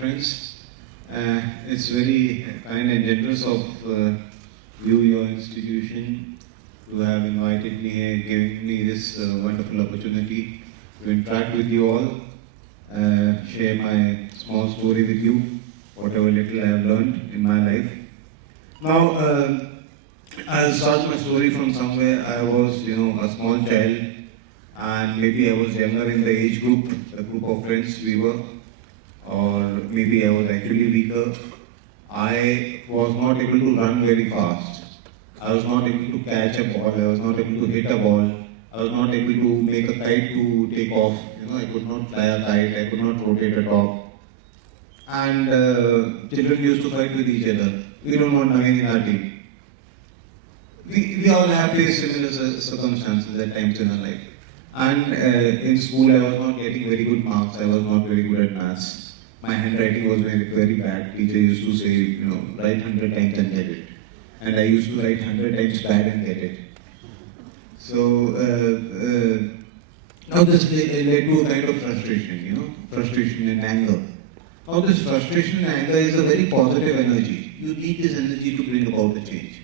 friends. It's very kind and generous of you, your institution, to have invited me and given me this wonderful opportunity to interact with you all, share my small story with you, whatever little I have learned in my life. Now, I'll start my story from somewhere. I was, a small child, and maybe I was younger in the age group, the group of friends we were, or maybe I was actually weaker. I was not able to run very fast. I was not able to catch a ball. I was not able to hit a ball. I was not able to make a kite to take off. I could not fly a kite. I could not rotate a top. And children used to fight with each other. We don't want Navin in our team. We all have faced similar circumstances at times in our life. And in school, I was not getting very good marks. I was not very good at maths. My handwriting was very, very bad. Teacher used to say, write 100 times and get it. And I used to write 100 times bad and get it. So now this led to a kind of frustration, frustration and anger. Now this frustration and anger is a very positive energy. You need this energy to bring about a change.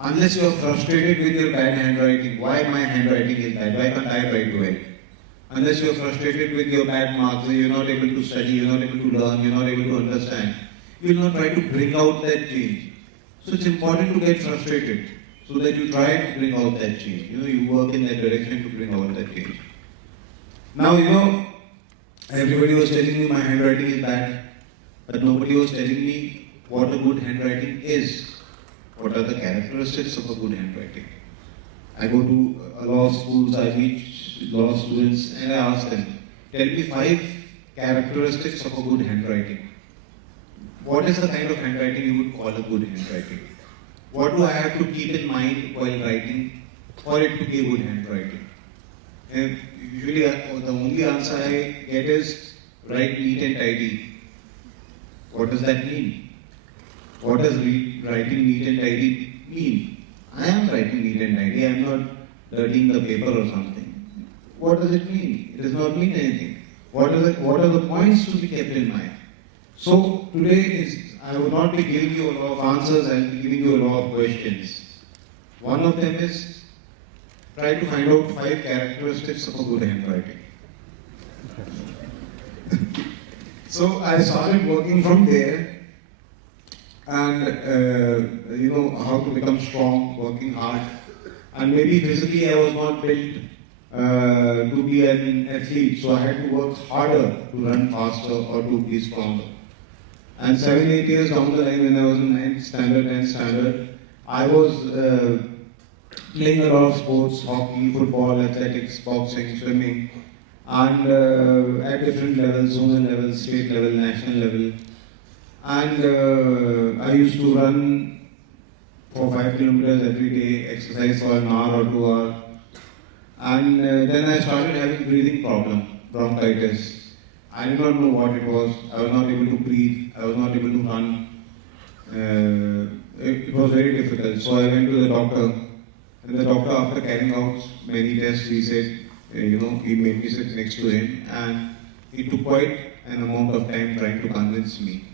Unless you are frustrated with your bad handwriting, why my handwriting is bad, why can't I write well? Unless you are frustrated with your bad marks, you're not able to study, you're not able to learn, you're not able to understand, you will not try to bring out that change. So it's important to get frustrated so that you try to bring out that change. You work in that direction to bring out that change. Now, everybody was telling me my handwriting is bad, but nobody was telling me what a good handwriting is. What are the characteristics of a good handwriting? I go to a law of schools, I meet law students, and I ask them, tell me 5 characteristics of a good handwriting. What is the kind of handwriting you would call a good handwriting? What do I have to keep in mind while writing for it to be a good handwriting? And usually the only answer I get is, write neat and tidy. What does that mean? What does writing neat and tidy mean? I am writing neat and tidy, I am not dirtying the paper or something. What does it mean? It does not mean anything. What are the points to be kept in mind? So today I will not be giving you a lot of answers, I will be giving you a lot of questions. One of them is, try to find out 5 characteristics of a good handwriting. So I started working from there. And how to become strong, working hard. And maybe physically I was not built to be an athlete, so I had to work harder to run faster or to be stronger. And 7-8 years down the line, when I was in 9th standard, 10th standard, I was playing a lot of sports, hockey, football, athletics, boxing, swimming, and at different levels, zonal level, state level, national level. And I used to run for 5 kilometers every day, exercise for an hour or 2 hours. And then I started having breathing problem, bronchitis. I did not know what it was. I was not able to breathe. I was not able to run. It was very difficult. So I went to the doctor. And the doctor, after carrying out many tests, he said, he made me sit next to him. And he took quite an amount of time trying to convince me.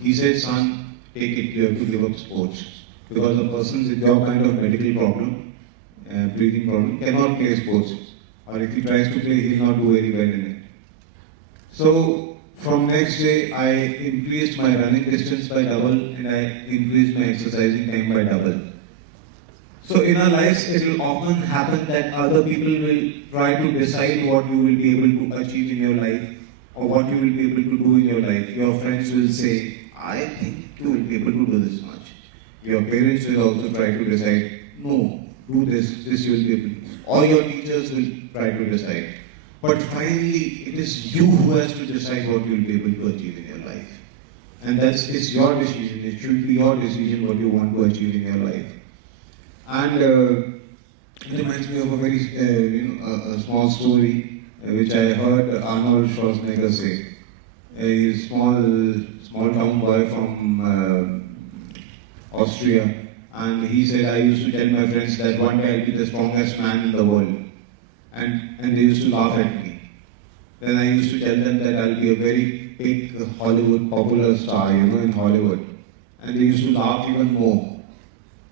He said, son, take it, you have to give up sports. Because a person with your kind of medical problem, breathing problem, cannot play sports. Or if he tries to play, he will not do very well in it. So, from next day, I increased my running distance by double and I increased my exercising time by double. So, in our lives, it will often happen that other people will try to decide what you will be able to achieve in your life or what you will be able to do in your life. Your friends will say, I think you will be able to do this much. Your parents will also try to decide, no, do this you will be able to do. Or your teachers will try to decide. But finally, it is you who has to decide what you will be able to achieve in your life. And it's your decision. It should be your decision what you want to achieve in your life. And it reminds me of a very a small story which I heard Arnold Schwarzenegger say. A small town boy from Austria, and he said, I used to tell my friends that one day I'll be the strongest man in the world, and they used to laugh at me. Then I used to tell them that I'll be a very take a Hollywood popular star, in Hollywood, and they used to laugh even more.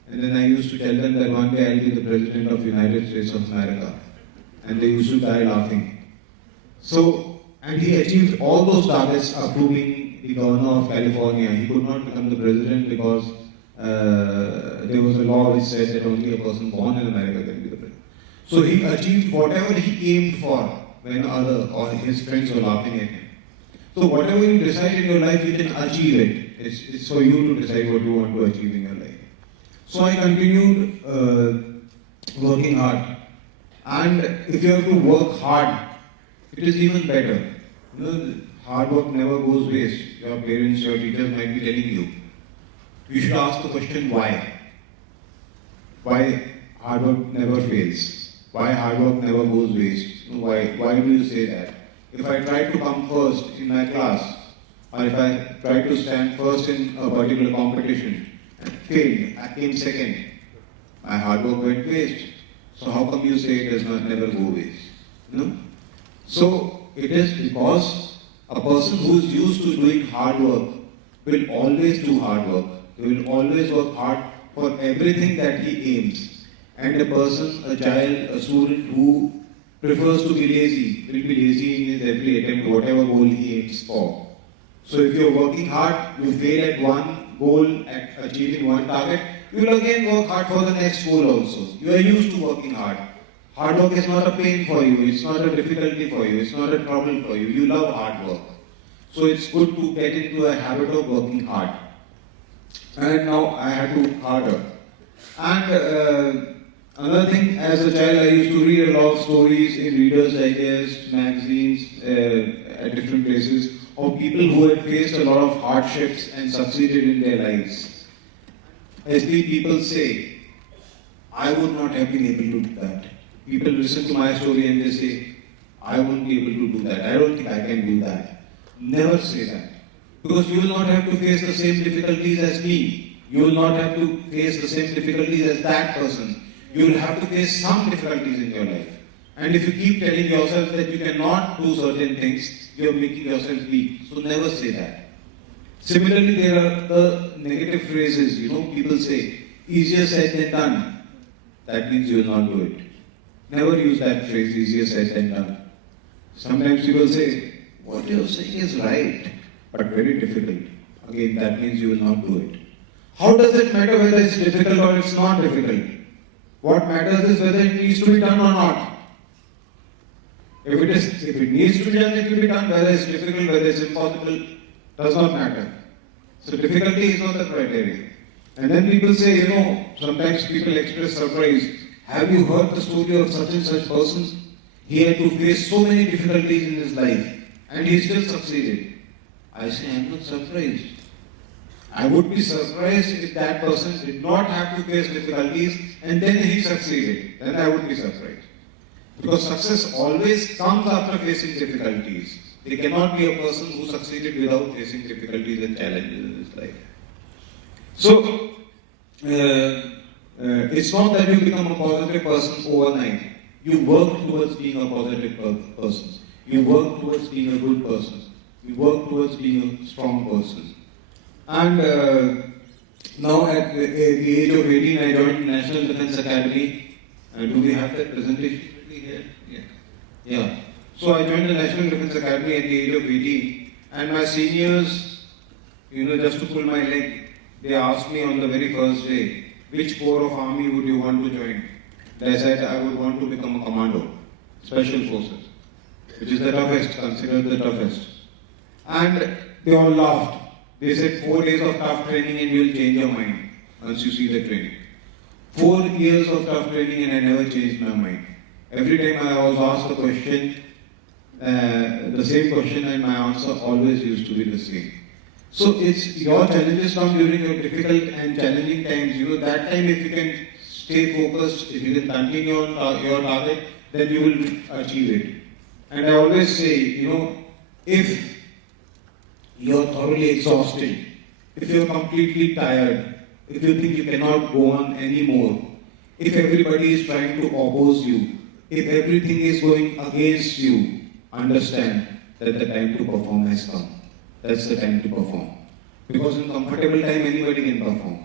And then I used to tell them that one day I'll be the President of the United States of America. And they used to die laughing. So, and he achieved all those targets, approving the governor of California. He could not become the president because there was a law which said that only a person born in America can be the president. So he achieved whatever he aimed for when other or his friends were laughing at him. So whatever you decide in your life, you can achieve it. It's for you to decide what you want to achieve in your life. So I continued working hard. And if you have to work hard, it is even better. Hard work never goes waste. Your parents, your teachers might be telling you. You should ask the question why. Why hard work never fails? Why hard work never goes waste? Why do you say that? If I tried to come first in my class, or if I tried to stand first in a particular competition and failed, I came second, my hard work went waste. So how come you say it does not never go waste? So it is because a person who is used to doing hard work will always do hard work. He will always work hard for everything that he aims. And a person, a child, a student who prefers to be lazy will be lazy in his every attempt, whatever goal he aims for. So if you are working hard, you fail at one goal, at achieving one target, you will again work hard for the next goal also. You are used to working hard. Hard work is not a pain for you, it's not a difficulty for you, it's not a trouble for you. You love hard work. So it's good to get into a habit of working hard. And now I had to work harder. And another thing, as a child I used to read a lot of stories in Reader's Digest, magazines, at different places, of people who had faced a lot of hardships and succeeded in their lives. As the people say, I would not have been able to do that. People listen to my story and they say, I won't be able to do that. I don't think I can do that. Never say that. Because you will not have to face the same difficulties as me. You will not have to face the same difficulties as that person. You will have to face some difficulties in your life. And if you keep telling yourself that you cannot do certain things, you are making yourself weak. So never say that. Similarly, there are the negative phrases, people say, easier said than done. That means you will not do it. Never use that phrase, easier said than done. Sometimes people say, what you are saying is right, but very difficult. Again, that means you will not do it. How does it matter whether it's difficult or it's not difficult? What matters is whether it needs to be done or not. If it needs to be done, it will be done. Whether it's difficult, whether it's impossible, does not matter. So difficulty is not the criteria. And then people say, sometimes people express surprise. Have you heard the story of such and such person? He had to face so many difficulties in his life and he still succeeded. I say, I'm not surprised. I would be surprised if that person did not have to face difficulties and then he succeeded. Then I would be surprised. Because success always comes after facing difficulties. There cannot be a person who succeeded without facing difficulties and challenges in his life. So, it's not that you become a positive person overnight. You work towards being a positive person. You work towards being a good person. You work towards being a strong person. And now at the age of 18, I joined the National Defence Academy. Do we have that presentation here? Yeah. So I joined the National Defence Academy at the age of 18. And my seniors, just to pull my leg, they asked me on the very first day, which corps of army would you want to join? I said I would want to become a commando, special forces, which is the toughest, considered the toughest. And they all laughed. They said 4 days of tough training and you will change your mind once you see the training. 4 years of tough training and I never changed my mind. Every time I was asked a question, the same question and my answer always used to be the same. So it's your challenges come during your difficult and challenging times. That time if you can stay focused, if you can continue on your target, then you will achieve it. And I always say, if you're thoroughly exhausted, if you're completely tired, if you think you cannot go on anymore, if everybody is trying to oppose you, if everything is going against you, understand that the time to perform has come. that's the time to perform. Because in comfortable time, anybody can perform.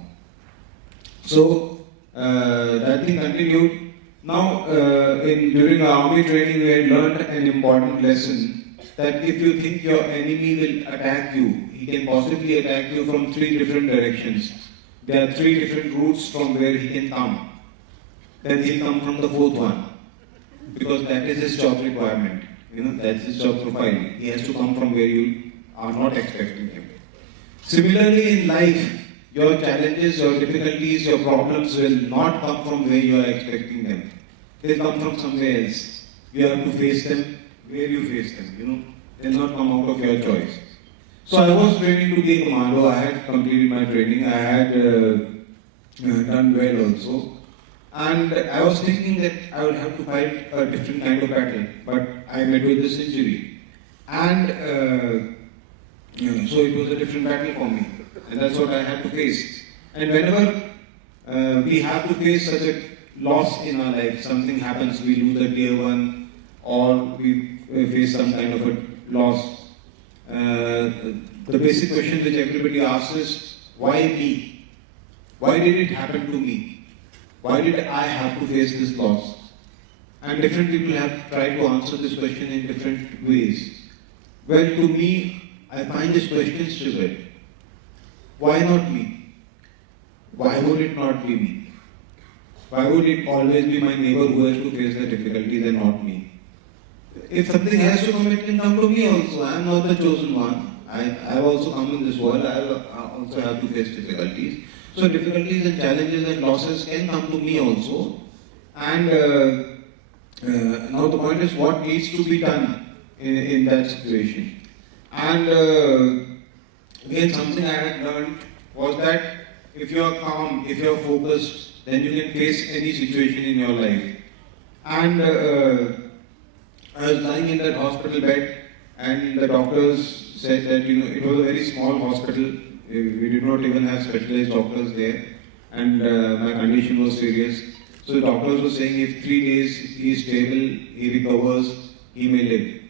So, that thing continued. Now, during our army training, we had learned an important lesson that if you think your enemy will attack you, he can possibly attack you from 3 different directions. There are 3 different routes from where he can come. Then he'll come from the 4th one, because that is his job requirement. That's his job profile. He has to come from where you are not expecting him. Similarly, in life, your challenges, your difficulties, your problems will not come from where you are expecting them. They'll come from somewhere else. You have to face them where you face them. They'll not come out of your choice. So I was training to be a commando. I had completed my training. I had done well also. And I was thinking that I would have to fight a different kind of battle. But I met with this injury. And so it was a different battle for me. And that's what I had to face. And whenever we have to face such a loss in our life, something happens, we lose a dear one, or we face some kind of a loss, the basic question which everybody asks is, why me? Why did it happen to me? Why did I have to face this loss? And different people have tried to answer this question in different ways. Well, to me, I find this question stupid. Why not me? Why would it not be me? Why would it always be my neighbor who has to face the difficulties and not me? If something has to come, it can come to me also. I am not the chosen one. I have also come in this world. I also have to face difficulties. So difficulties and challenges and losses can come to me also. And now the point is what needs to be done in that situation. And again, something I had learned was that if you are calm, if you are focused, then you can face any situation in your life. And I was lying in that hospital bed, and the doctors said that it was a very small hospital. We did not even have specialized doctors there, and my condition was serious. So the doctors were saying if 3 days he is stable, he recovers, he may live.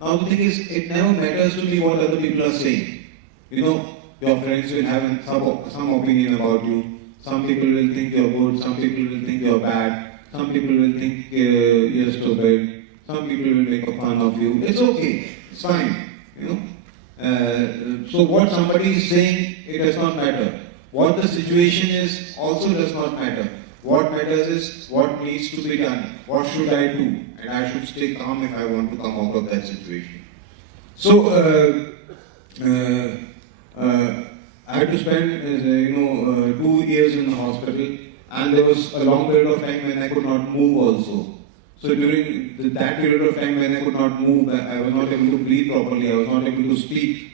Now the thing is, it never matters to me what other people are saying. Your friends will have some opinion about you. Some people will think you're good, some people will think you're bad, some people will think you're stupid, some people will make fun of you. It's okay, it's fine, So what somebody is saying, it does not matter. What the situation is also does not matter. What matters is what needs to be done. What should I do? And I should stay calm if I want to come out of that situation. So, I had to spend, 2 years in the hospital, and there was a long period of time when I could not move also. So during that period of time when I could not move, I was not able to breathe properly, I was not able to speak.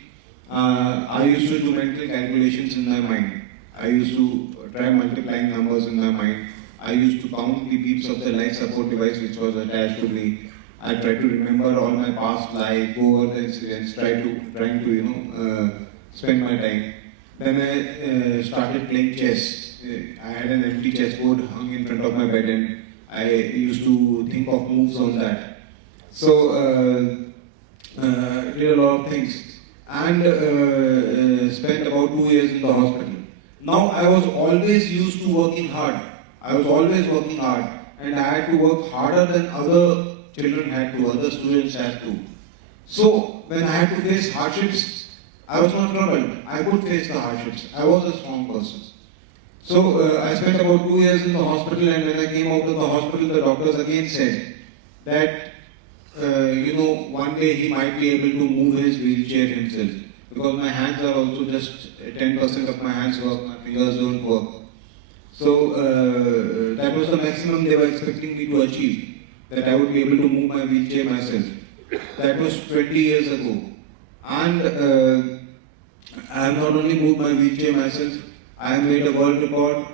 I used to do mental calculations in my mind. I used to try multiplying numbers in my mind. I used to count the beeps of the life support device which was attached to me. I tried to remember all my past life, go over the incidents, trying to spend my time. Then I started playing chess. I had an empty chessboard hung in front of my bed, and I used to think of moves on that. So did a lot of things, and spent about 2 years in the hospital. Now I was always used to working hard. I was always working hard, and I had to work harder than other children had to, other students had to. So when I had to face hardships, I was not troubled. I could face the hardships. I was a strong person. So I spent about 2 years in the hospital, and when I came out of the hospital, the doctors again said that, one day he might be able to move his wheelchair himself. Because my hands are also just 10% of my hands work, my fingers don't work. So that was the maximum they were expecting me to achieve, that I would be able to move my wheelchair myself. That was 20 years ago. And I have not only moved my wheelchair myself, I have made a world record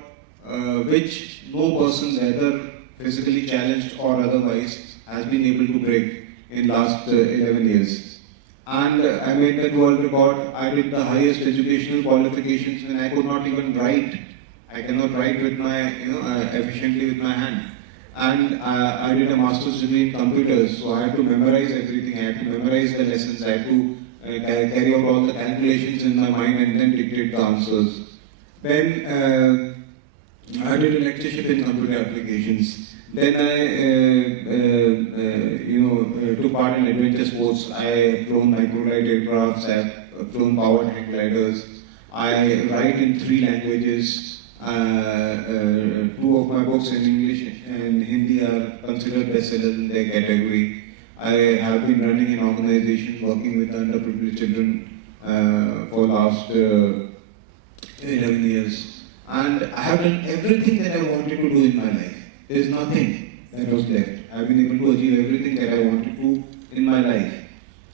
which no person, whether physically challenged or otherwise, has been able to break in last 11 years. And I made that world record. I did the highest educational qualifications when I could not even write. I cannot write with my, efficiently with my hand. And I did a master's degree in computers, so I had to memorize everything. I had to memorize the lessons. I had to carry out all the calculations in my mind and then dictate the answers. Then I did a lectureship in computer applications. Then I took part in adventure sports. I have flown microlight aircrafts, I have flown powered hang gliders. I write in 3 languages. 2 of my books in English and Hindi are considered bestsellers in their category. I have been running an organization working with underprivileged children for last 11 years. And I have done everything that I wanted to do in my life. There is nothing that was left. I have been able to achieve everything that I wanted to in my life.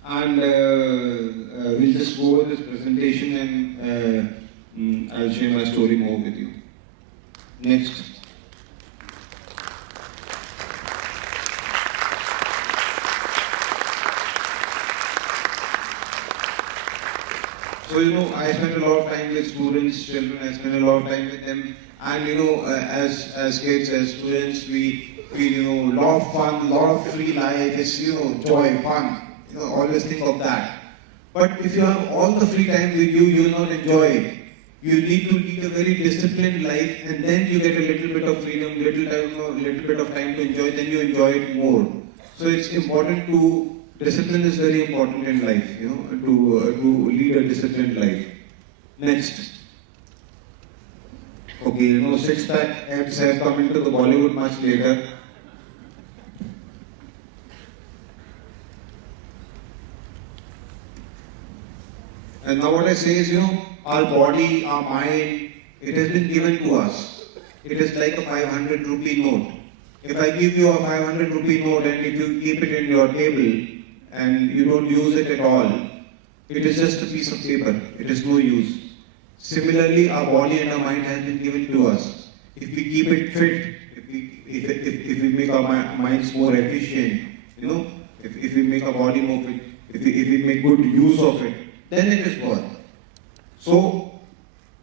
And we'll just go over this presentation and I'll share my story more with you. Next. So, I spend a lot of time with students, children, I spend a lot of time with them. And, as kids, as students, we feel, lot of fun, lot of free life, it's, joy, fun. Always think of that. But if you have all the free time with you, you will not enjoy it. You need to lead a very disciplined life, and then you get a little bit of freedom, little bit of time to enjoy, then you enjoy it more. So it's important discipline is very important in life, to lead a disciplined life. Next. Okay, six-pack abs have come into the Bollywood much later. And now what I say is, our body, our mind, it has been given to us. It is like a 500 rupee note. If I give you a 500 rupee note and if you keep it in your table and you don't use it at all, it is just a piece of paper. It is no use. Similarly, our body and our mind has been given to us. If we keep it fit, if we make our minds more efficient, if we make our body more fit, if we make good use of it, then it is worth. So,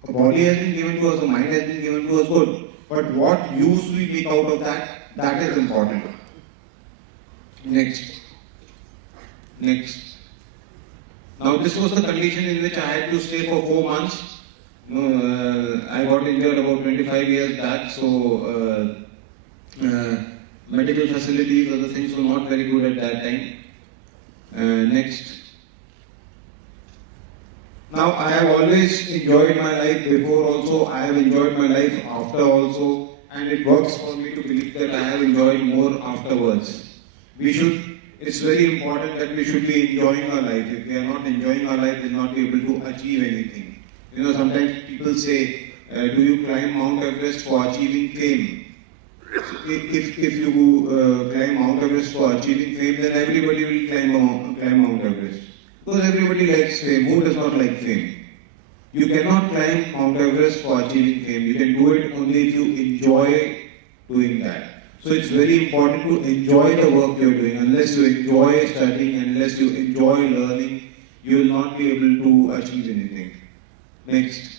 a body has been given to us, a mind has been given to us, good. But what use we make out of that is important. Next. Now, this was the condition in which I had to stay for 4 months. I got injured about 25 years back, so medical facilities, other things were not very good at that time. Next. Now, I have always enjoyed my life before also, I have enjoyed my life after also, and it works for me to believe that I have enjoyed more afterwards. It's very important that we should be enjoying our life. If we are not enjoying our life, we will not be able to achieve anything. Sometimes people say, do you climb Mount Everest for achieving fame? If you climb Mount Everest for achieving fame, then everybody will climb Mount Everest. Because everybody likes fame. Who does not like fame? You cannot climb Mount Everest for achieving fame. You can do it only if you enjoy doing that. So it's very important to enjoy the work you're doing. Unless you enjoy studying, unless you enjoy learning, you will not be able to achieve anything. Next.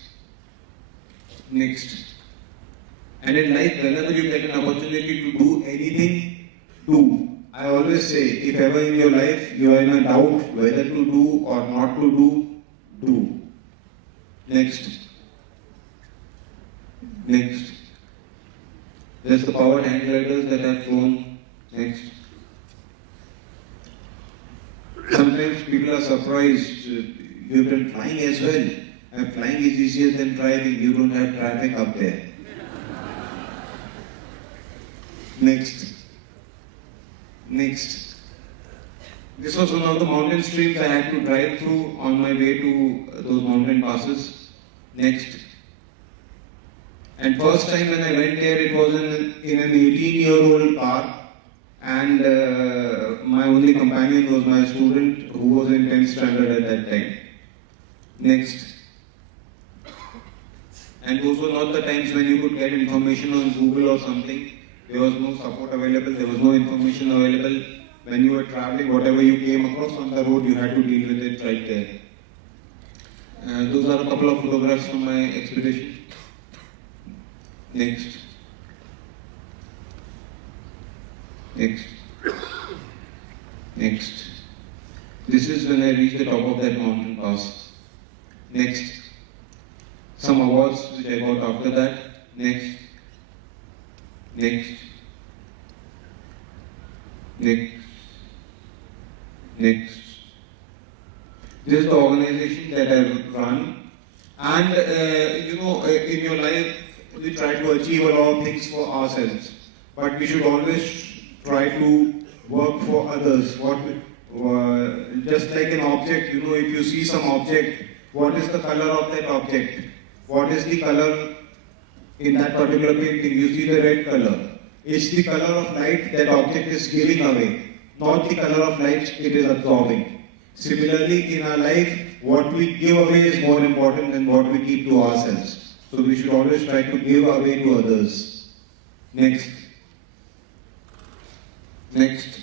And in life, whenever you get an opportunity to do anything, do. I always say, if ever in your life you are in a doubt whether to do or not to do, do. Next. There's the powered hang gliders that I've flown. Next. Sometimes people are surprised, you've done flying as well. And flying is easier than driving, you don't have traffic up there. Next. This was one of the mountain streams I had to drive through on my way to those mountain passes. Next. And first time when I went there, it was in an 18-year-old car, and my only companion was my student who was in 10th standard at that time. Next. And those were not the times when you could get information on Google or something. There was no support available, there was no information available. When you were traveling, whatever you came across on the road, you had to deal with it right there. Those are a couple of photographs from my expedition. Next. This is when I reach the top of that mountain pass. Next. Some awards which I got after that. Next. Next. Next. Next. This is the organization that I run. And in your life, we try to achieve a lot of things for ourselves. But we should always try to work for others. Just like an object, if you see some object, what is the color of that object? What is the color in that particular painting? You see the red color. It's the color of light that object is giving away, not the color of light it is absorbing. Similarly, in our life, what we give away is more important than what we keep to ourselves. So we should always try to give away to others. Next. Next.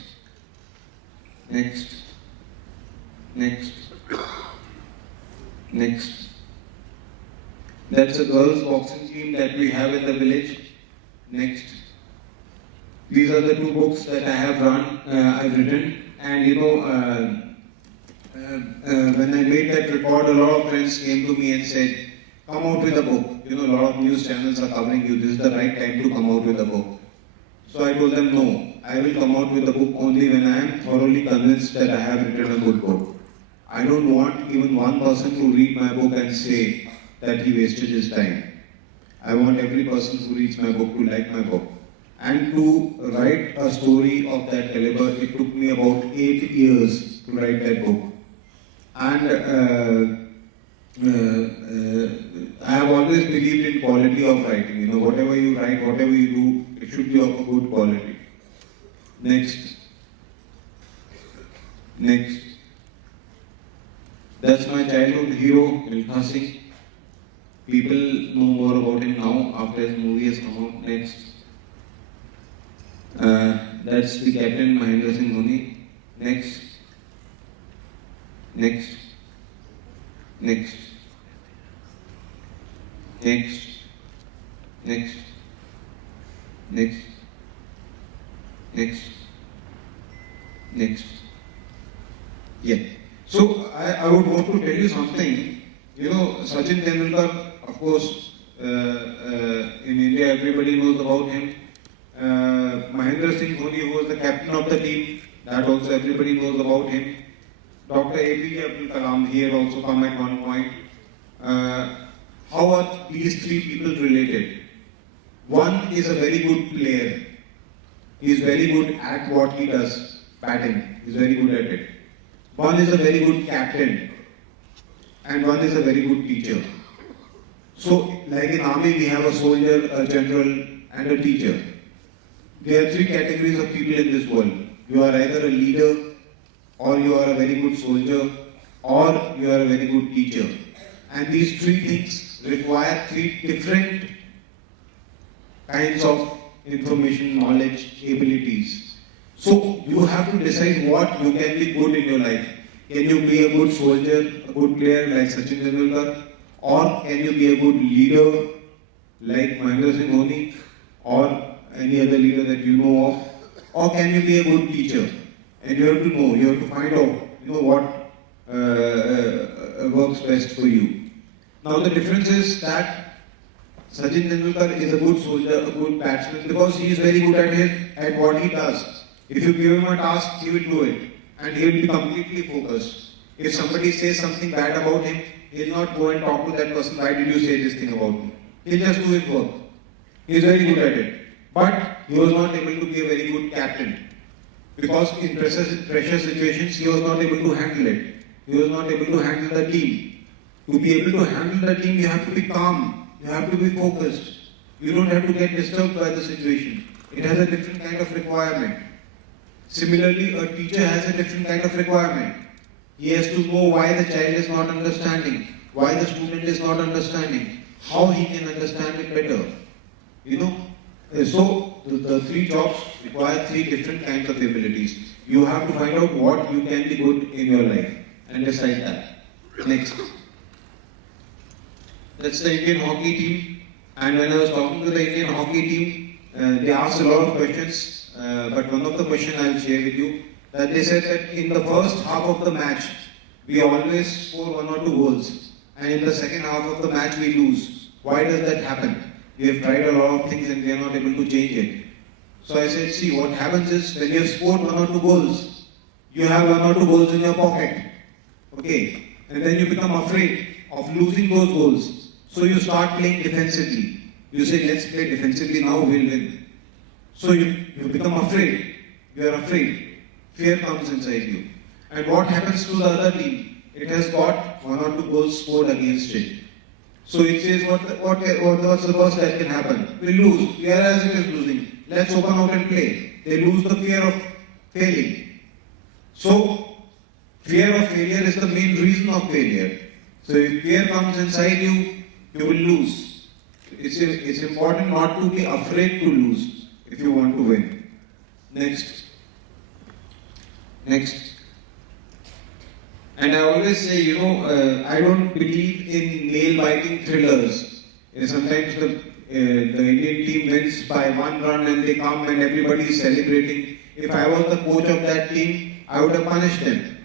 Next. Next. Next. That's a girls' boxing team that we have in the village. Next. These are the two books that I have I've written. And when I made that record, a lot of friends came to me and said, come out with a book. A lot of news channels are covering you. This is the right time to come out with a book. So I told them, no, I will come out with a book only when I am thoroughly convinced that I have written a good book. I don't want even one person to read my book and say that he wasted his time. I want every person who reads my book to like my book. And to write a story of that caliber, it took me about 8 years to write that book. And I have always believed in quality of writing. Whatever you write, whatever you do, it should be of a good quality. Next. Next. That's my childhood hero, Milkha Singh. People know more about him now after his movie has come out. Next. That's the captain, Mahendra Singh Dhoni. Next. Next. Next. Next. Next. Next. Next. Next. Yeah. So I would want to tell you something. Sachin Tendulkar, of course, in India everybody knows about him. Mahendra Singh Dhoni, who was the captain of the team, that also everybody knows about him. Dr. APJ Abdul Kalam, he had also come at one point. How are these three people related? One is a very good player. He is very good at what he does, batting. He is very good at it. One is a very good captain. And one is a very good teacher. So, like in army, we have a soldier, a general, and a teacher. There are three categories of people in this world. You are either a leader, or you are a very good soldier, or you are a very good teacher. And these three things require three different kinds of information, knowledge, abilities. So you have to decide what you can be good in your life. Can you be a good soldier, a good player like Sachin Tendulkar, or can you be a good leader like Mahendra Singh Dhoni, or any other leader that you know of, or can you be a good teacher? And you have to know, you have to find out, what works best for you. Now the difference is that Sachin Tendulkar is a good soldier, a good batsman, because he is very good at what he does. If you give him a task, he will do it, and he will be completely focused. If somebody says something bad about him, he will not go and talk to that person, why did you say this thing about me? He will just do his work. He is very good at it. But he was not able to be a very good captain. Because in pressure situations, he was not able to handle it. He was not able to handle the team. To be able to handle the team, you have to be calm. You have to be focused. You don't have to get disturbed by the situation. It has a different kind of requirement. Similarly, a teacher has a different kind of requirement. He has to know why the child is not understanding, why the student is not understanding, how he can understand it better. So the three jobs require three different kinds of abilities. You have to find out what you can be good in your life and decide that. Next. That's the Indian hockey team. And when I was talking to the Indian hockey team, they asked a lot of questions. But one of the questions I will share with you, that they said that in the first half of the match, we always score 1 or 2 goals, and in the second half of the match we lose. Why does that happen? We have tried a lot of things and we are not able to change it. So I said, see, what happens is when you have scored 1 or 2 goals, you have 1 or 2 goals in your pocket. Okay? And then you become afraid of losing those goals. So you start playing defensively. You say, let's play defensively now, we'll win. So you become afraid. You are afraid. Fear comes inside you. And what happens to the other team? It has got 1 or 2 goals scored against it. So it says, what's the worst that can happen? We lose, whereas it is losing. Let's open out and play. They lose the fear of failing. So, fear of failure is the main reason of failure. So if fear comes inside you, you will lose. It's important not to be afraid to lose if you want to win. Next. And I always say, I don't believe in nail-biting thrillers. Sometimes the Indian team wins by 1 run and they come and everybody is celebrating. If I was the coach of that team, I would have punished them.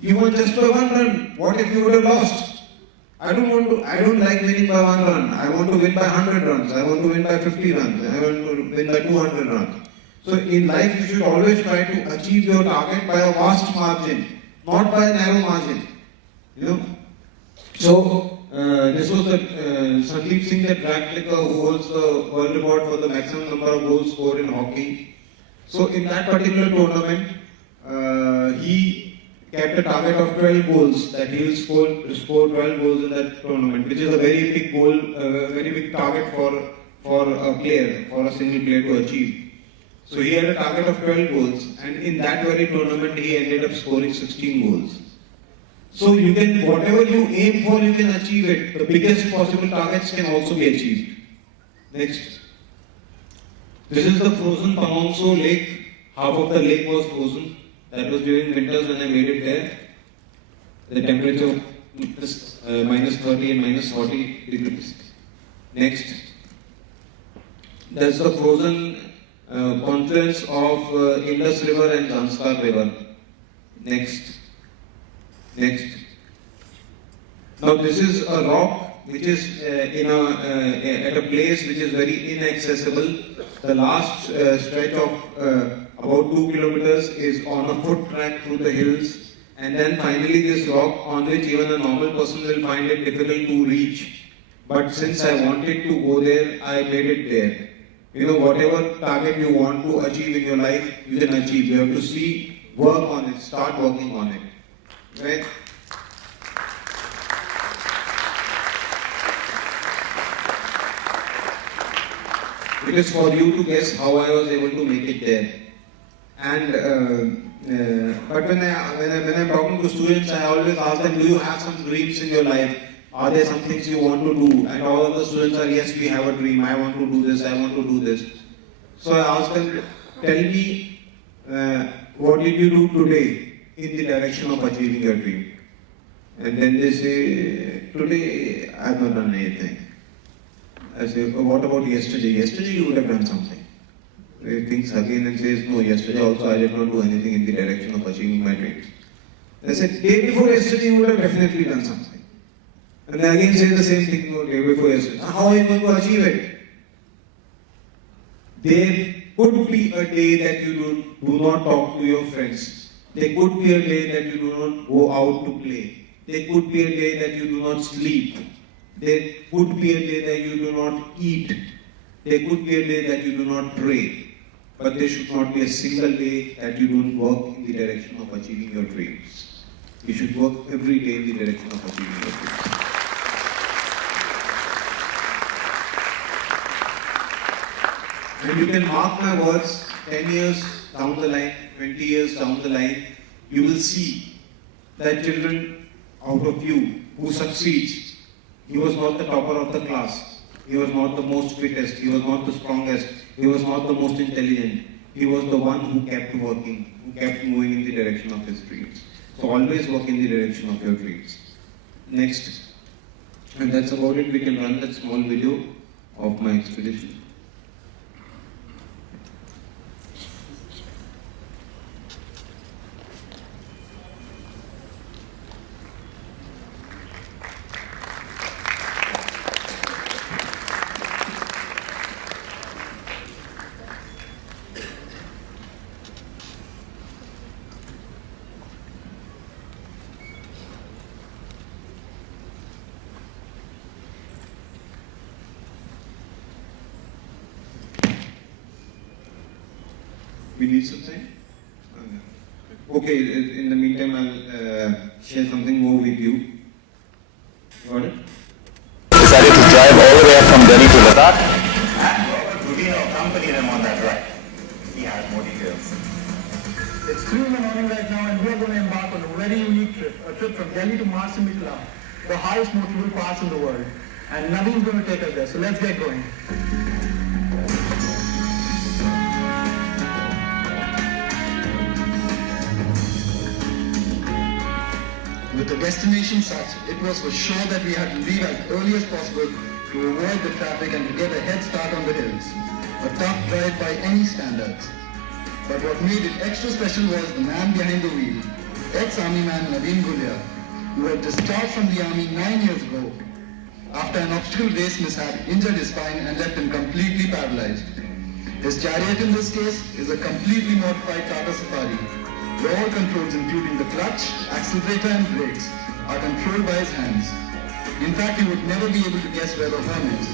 You won just by 1 run. What if you would have lost? I don't like winning by 1 run. I want to win by 100 runs. I want to win by 50 runs. I want to win by 200 runs. So in life, you should always try to achieve your target by a vast margin, not by a narrow margin. So this was the Sandeep Singh, the track licker who holds the world record for the maximum number of goals scored in hockey. So in that particular tournament, he kept a target of 12 goals, that he will score 12 goals in that tournament, which is a very big goal, very big target for a player, for a single player to achieve. So he had a target of 12 goals, and in that very tournament he ended up scoring 16 goals. So you can, whatever you aim for, you can achieve it. The biggest possible targets can also be achieved. Next. This is the frozen Pamongso lake. Half of the lake was frozen. That was during winters when I made it there. The temperature was minus 30 and minus 40 degrees. Next. That's the frozen confluence of Indus River and Zanskar River. Next. Now this is a rock which is at a place which is very inaccessible. The last stretch of about 2 kilometers is on a foot track through the hills, and then finally this rock on which even a normal person will find it difficult to reach. But since I wanted to go there, I made it there. Whatever target you want to achieve in your life, you can achieve. You have to work on it, start working on it. Right? It is for you to guess how I was able to make it there. And but when I'm talking to students, I always ask them, do you have some dreams in your life? Are there some things you want to do? And all of the students are, yes, we have a dream. I want to do this. I want to do this. So I ask them, tell me, what did you do today in the direction of achieving your dream? And then they say, today I have not done anything. I say, what about yesterday? Yesterday you would have done something. He thinks again and says, no, yesterday also I did not do anything in the direction of achieving my dreams. I said, day before yesterday you would have definitely done something. And they again say the same thing, no, day before yesterday. How are you going to achieve it? There could be a day that you do not talk to your friends. There could be a day that you do not go out to play. There could be a day that you do not sleep. There could be a day that you do not eat. There could be a day that you do not pray. But there should not be a single day that you don't work in the direction of achieving your dreams. You should work every day in the direction of achieving your dreams. And you can mark my words, 10 years down the line, 20 years down the line, you will see that children out of you who succeeds, he was not the topper of the class, he was not the most fittest, he was not the strongest, he was not the most intelligent, he was the one who kept working, who kept moving in the direction of his dreams. So always work in the direction of your dreams. Next. And that's about it. We can run that small video of my expedition. We need some time? Okay, in the meantime, I'll share something more with you. Got it? Decided to drive all the way up from Delhi to Ladakh, and Robert Rubino accompanied him on that ride. He has more details. It's 3 in the morning right now, and we are going to embark on a very unique trip. A trip from Delhi to Marsimichla, the highest motorable pass in the world. And Navin's going to take us there, so let's get going. With the destination such, it was for sure that we had to leave as early as possible to avoid the traffic and to get a head start on the hills. A tough drive by any standards. But what made it extra special was the man behind the wheel, ex-army man Navin Gulia, who had discharged from the army 9 years ago. After an obstacle race mishap, injured his spine and left him completely paralyzed. His chariot in this case is a completely modified Tata Safari, where all controls including the clutch, accelerator and brakes are controlled by his hands. In fact, he would never be able to guess where the horn is.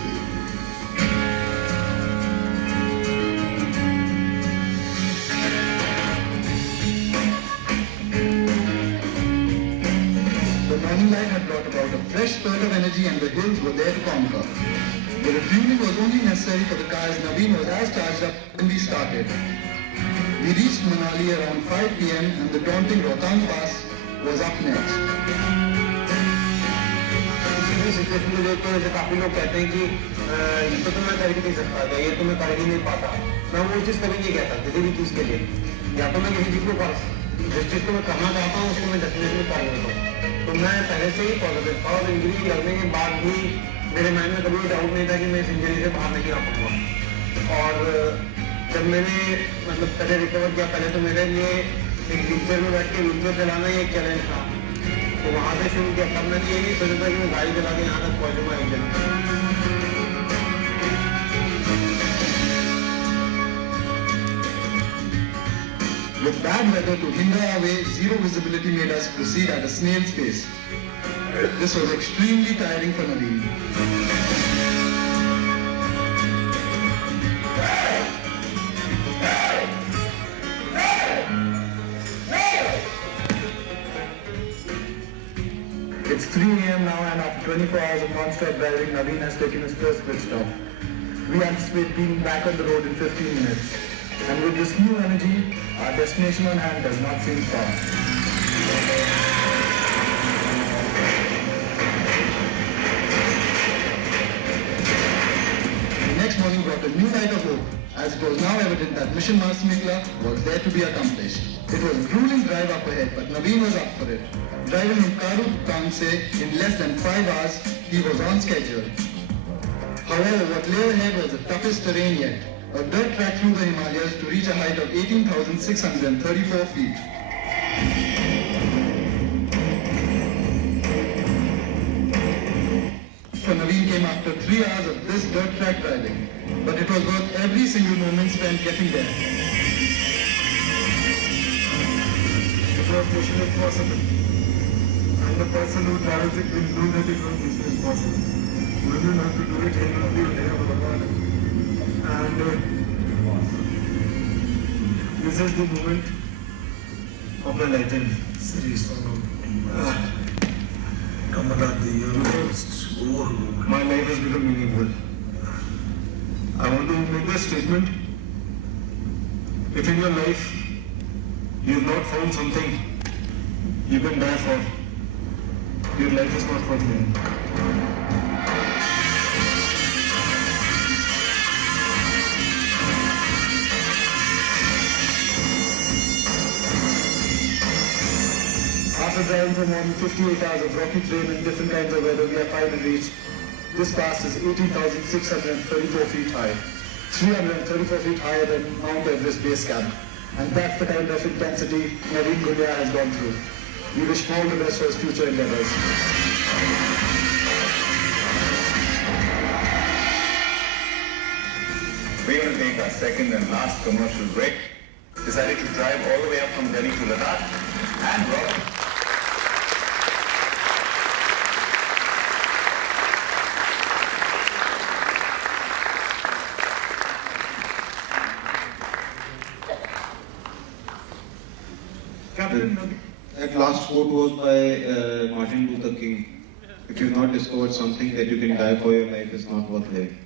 The morning light had brought about a fresh spurt of energy and the hills were there to conquer. The refueling was only necessary for the car as Navin was as charged up when we started. We reached Manali around 5 p.m. and the daunting Rohtang Pass was up next. Situation में देखते हैं काफी लोग कहते हैं कि इसको तो मैं कर ही नहीं सकता था, ये तो मैं कर ही नहीं पाता। मैं वो चीज़ कभी नहीं कहता किसी भी चीज़ के लिए। या तो मैं किसी चीज़ को जिस चीज़ को मैं करना चाहता हूँ उसको मैं डेफिनेटली कर लेता हूँ। तो मैं पहले से ही पॉजिटिव था और इंजरी लगने के बाद भी मेरे माइंड में कभी डाउट नहीं था कि मैं इस इंजरी से बाहर नहीं आ पाऊंगा। और जब मैंने मतलब पहले रिकवर किया, पहले तो मेरे लिए एक व्हीलचेयर में बैठ के व्हीलचेयर चलाना ही एक चैलेंज था। तो वहाँ से शुरू किया। तब मैंने ये नहीं सोचा था कि मैं गाड़ी चला के यहाँ तक पहुँचूंगा एक दिन। With bad weather to hinder our way, zero visibility made us proceed at a snail's pace. This was extremely tiring for Navin. It's 3 a.m. now, and after 24 hours of non-stop driving, Navin has taken his first pit stop. We anticipate being back on the road in 15 minutes. And with this new energy, our destination on hand does not seem far. The next morning brought a new light of hope, as it was now evident that Mission Marsimichla was there to be accomplished. It was a grueling drive up ahead, but Navin was up for it. Driving from Karu to Kansai in less than 5 hours, he was on schedule. However, what lay ahead was the toughest terrain yet. A dirt track through the Himalayas to reach a height of 18,634 feet. For Navin came after 3 hours of this dirt track driving, but it was worth every single moment spent getting there. It was mission impossible, and the person who travels it will know that it was mission impossible. We will have to do it in the and this is the moment of the legend. My life has become meaningful. I want to make a statement. If in your life you have not found something you can die for, your life is not worth living. After driving for more than 58 hours of rocky terrain in different kinds of weather, we have finally reached. This pass is 18,634 feet high, 334 feet higher than Mount Everest base camp. And that's the kind of intensity Navin Gulia has gone through. We wish him all the best for his future endeavors. We're going to take our second and last commercial break. Decided to drive all the way up from Delhi to Ladakh, and Robert. quote was by Martin Luther King. If you've not discovered something that you can die for, your life is not worth living.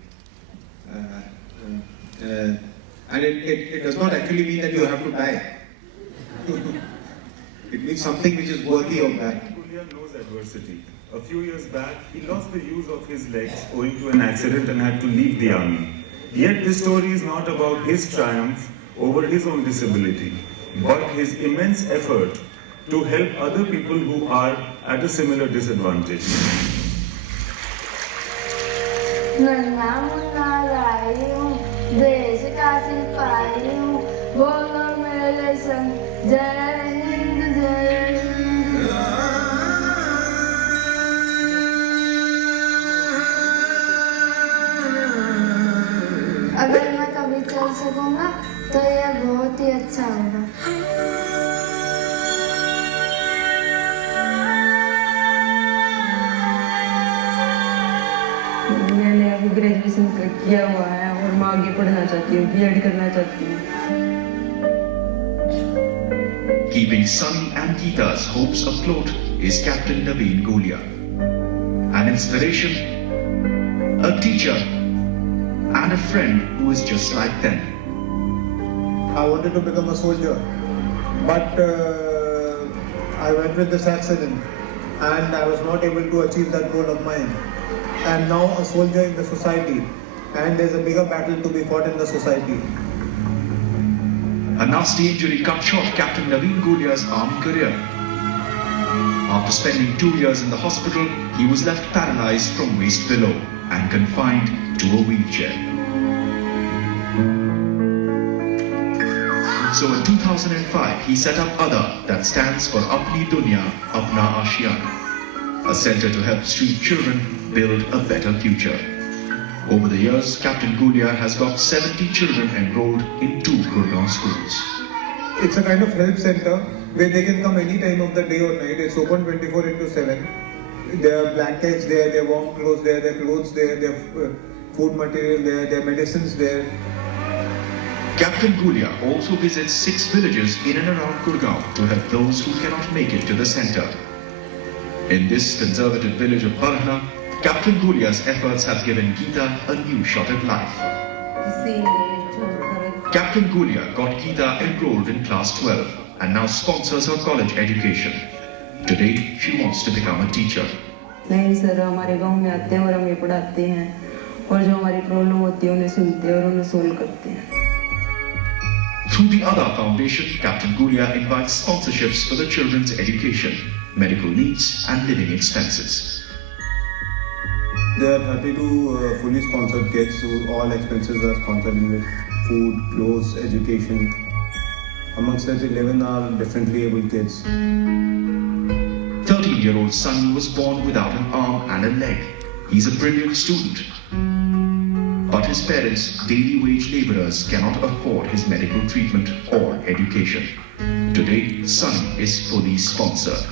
And it does not actually mean that you have to die. It means something which is worthy of that. Gulia knows adversity. A few years back, he lost the use of his legs owing to an accident and had to leave the army. Yet this story is not about his triumph over his own disability, but his immense effort to help other people who are at a similar disadvantage. नन्हा मुन्ना लाई हूँ, देश का सिपाही हूँ, बोलो मेरे संग जय हिंद जय हिंद। अगर मैं कभी चल सकूँगा तो यह बहुत ही अच्छा होगा। मैंने अभी ग्रेजुएशन किया हुआ है और मैं आगे पढ़ना चाहती हूँ, बीएड करना चाहती हूँ। Keeping Sunny and Geeta's hopes afloat is Captain Navin Gulia. An inspiration, a teacher, and a friend who is just like them. I wanted to become a soldier, but I went with this accident and I was not able to achieve that goal of mine. I am now a soldier in the society and there is a bigger battle to be fought in the society. A nasty injury cut short Captain Navin Gulia's army career. After spending 2 years in the hospital, he was left paralyzed from waist below and confined to a wheelchair. So in 2005, he set up ADA, that stands for Apni Dunya, Apna Ashiyan, a center to help street children build a better future. Over the years, Captain Gulia has got 70 children enrolled in 2 Gurgaon schools. It's a kind of help center where they can come any time of the day or night. It's open 24/7. There are blankets there, there are warm clothes there, there are clothes there, there are food material there, there are medicines there. Captain Gulia also visits 6 villages in and around Gurgaon to help those who cannot make it to the center. In this conservative village of Barhna, Captain Gulia's efforts have given Geeta a new shot at life. Captain Gulia got Geeta enrolled in class 12 and now sponsors her college education. Today, she wants to become a teacher. नहीं sir, हमारे गांव में आते हैं और हमें पढ़ाते हैं और जो हमारी प्रॉब्लम होती है उन्हें सुनते हैं और उन्हें सोल्व करते हैं। Through the ADA Foundation, Captain Gulia invites sponsorships for the children's education, medical needs and living expenses. There are 32 fully sponsored kids, so all expenses are sponsored with food, clothes, education. Amongst that, 11 are differently abled kids. 13-year-old Sunny was born without an arm and a leg. He's a brilliant student. But his parents, daily wage laborers, cannot afford his medical treatment or education. Today, Sunny is fully sponsored.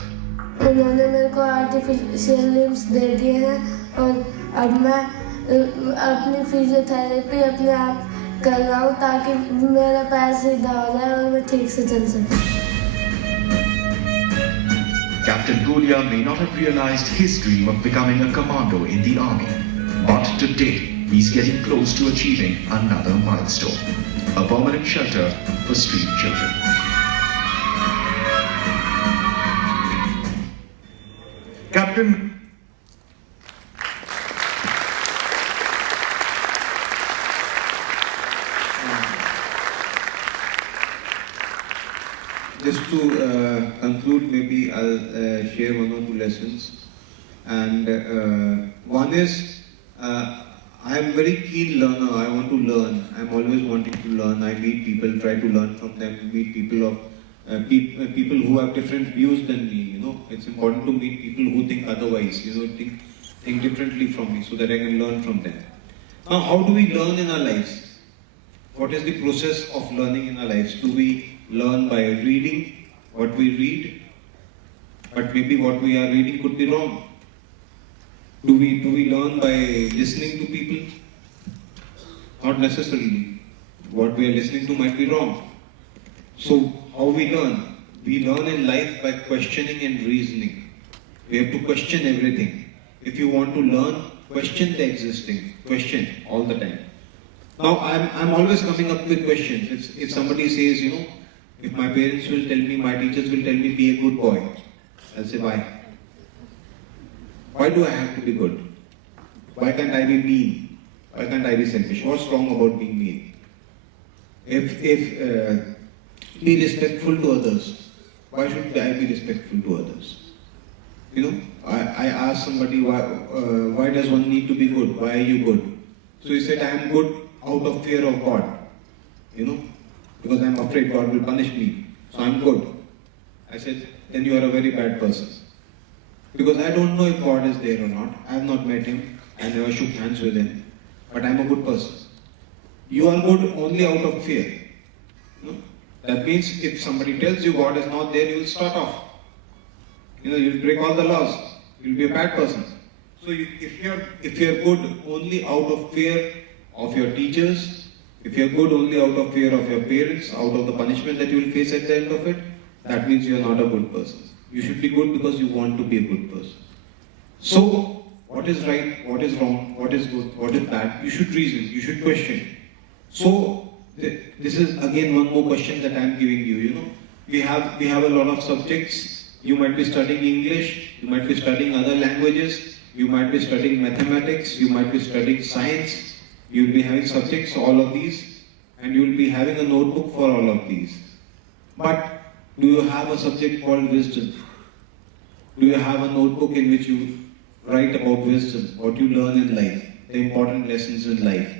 उन्होंने मेरे को artificial limbs दे दिए हैं और अब मैं अपनी physiotherapy अपने आप कर रहा हूँ ताकि मेरा पैर सीधा हो जाए और मैं ठीक से चल सकूँ। Captain Gulia may not have realized his dream of becoming a commando in the army, but today he's getting close to achieving another milestone, a permanent shelter for street children. Captain, just to conclude, maybe I'll share 1 or 2 lessons. And one is, I am very keen learner. I want to learn. I'm always wanting to learn. I meet people, try to learn from them. Meet people of people who have different views than me. You know, it's important to meet people who think otherwise. You know, think differently from me, so that I can learn from them. Now, how do we learn in our lives? What is the process of learning in our lives? Do we learn by reading what we read? But maybe what we are reading could be wrong. Do we learn by listening to people? Not necessarily. What we are listening to might be wrong. So how we learn? We learn in life by questioning and reasoning. We have to question everything. If you want to learn, question the existing. Question all the time. Now, I'm always coming up with questions. If somebody says, you know, if my parents will tell me, my teachers will tell me, be a good boy, I'll say, why? Why do I have to be good? Why can't I be mean? Why can't I be selfish? What's wrong about being mean? Be respectful to others. Why should I be respectful to others? You know, I asked somebody, why does one need to be good? Why are you good? So he said, I am good out of fear of God. You know, because I am afraid God will punish me. So I am good. I said, then you are a very bad person. Because I don't know if God is there or not. I have not met him. I never shook hands with him. But I am a good person. You are good only out of fear. You know? That means if somebody tells you God is not there, you will start off. You know, you will break all the laws. You will be a bad person. So if you are good only out of fear of your teachers, if you are good only out of fear of your parents, out of the punishment that you will face at the end of it, that means you are not a good person. You should be good because you want to be a good person. So, what is right, what is wrong, what is good, what is bad, you should reason, you should question. So, this is again one more question that I am giving you, you know. We have a lot of subjects. You might be studying English, you might be studying other languages, you might be studying mathematics, you might be studying science, you will be having subjects, all of these, and you will be having a notebook for all of these. But do you have a subject called wisdom? Do you have a notebook in which you write about wisdom, what you learn in life, the important lessons in life?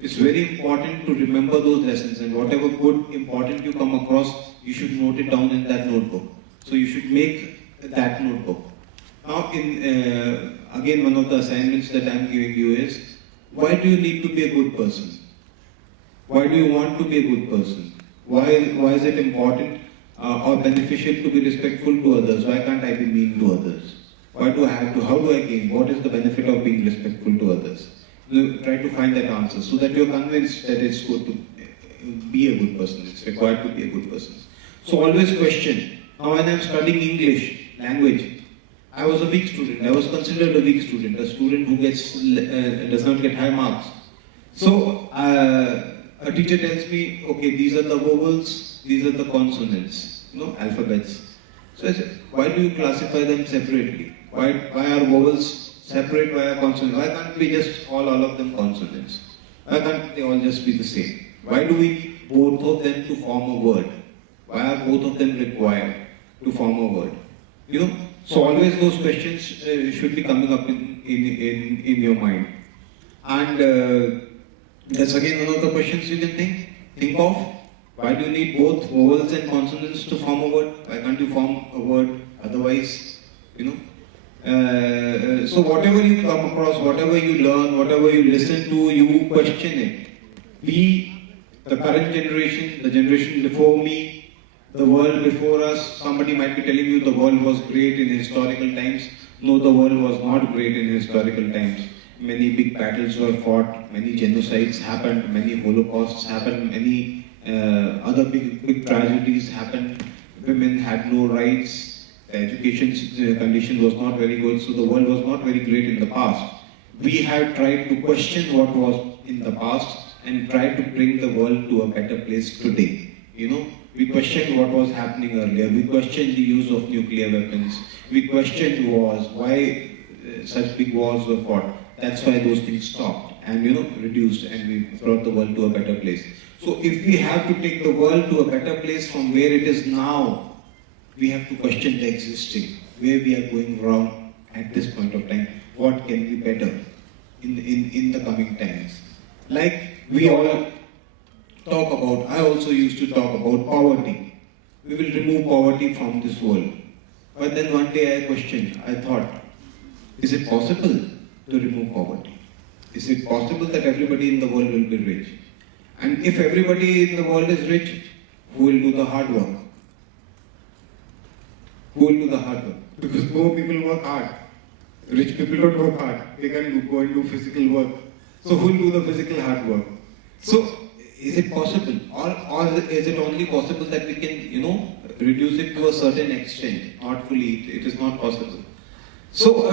It's very important to remember those lessons, and whatever good, important you come across, you should note it down in that notebook. So you should make that notebook. Now, again, one of the assignments that I'm giving you is, why do you need to be a good person? Why do you want to be a good person? Why is it important or beneficial to be respectful to others? Why can't I be mean to others? Why do I have to? How do I gain? What is the benefit of being respectful to others? You try to find that answer so that you're convinced that it's good to be a good person. It's required to be a good person. So always question. Now, when I'm studying English language, I was a weak student. I was considered a weak student, a student who does not get high marks. So a teacher tells me, okay, these are the vowels, these are the consonants, you know, alphabets. So I said, why do you classify them separately? Why are vowels separate? Why are consonants? Why can't we just call all of them consonants? Why can't they all just be the same? Why do we need both of them to form a word? Why are both of them required to form a word? You know, so always those questions should be coming up in your mind. And that's again one of the questions you can think of. Why do you need both vowels and consonants to form a word? Why can't you form a word otherwise? You know. So whatever you come across, whatever you learn, whatever you listen to, you question it. We, the current generation, the generation before me, the world before us, somebody might be telling you the world was great in historical times. No, the world was not great in historical times. Many big battles were fought, many genocides happened, many holocausts happened, many other big tragedies happened. Women had no rights, the education condition was not very good, so the world was not very great in the past. We have tried to question what was in the past and tried to bring the world to a better place today. You know, we questioned what was happening earlier. We questioned the use of nuclear weapons. We questioned wars, why such big wars were fought. That's why those things stopped and, you know, reduced, and we brought the world to a better place. So if we have to take the world to a better place from where it is now, we have to question the existing, where we are going wrong at this point of time. What can be better in the coming times? Like we all talk about, I also used to talk about poverty. We will remove poverty from this world. But then one day I questioned, I thought, is it possible to remove poverty? Is it possible that everybody in the world will be rich? And if everybody in the world is rich, who will do the hard work? Who will do the hard work? Because poor people work hard. Rich people don't work hard. They can go and do physical work. So who will do the physical hard work? So is it possible, or is it only possible that we can, reduce it to a certain extent? Not fully. It is not possible. So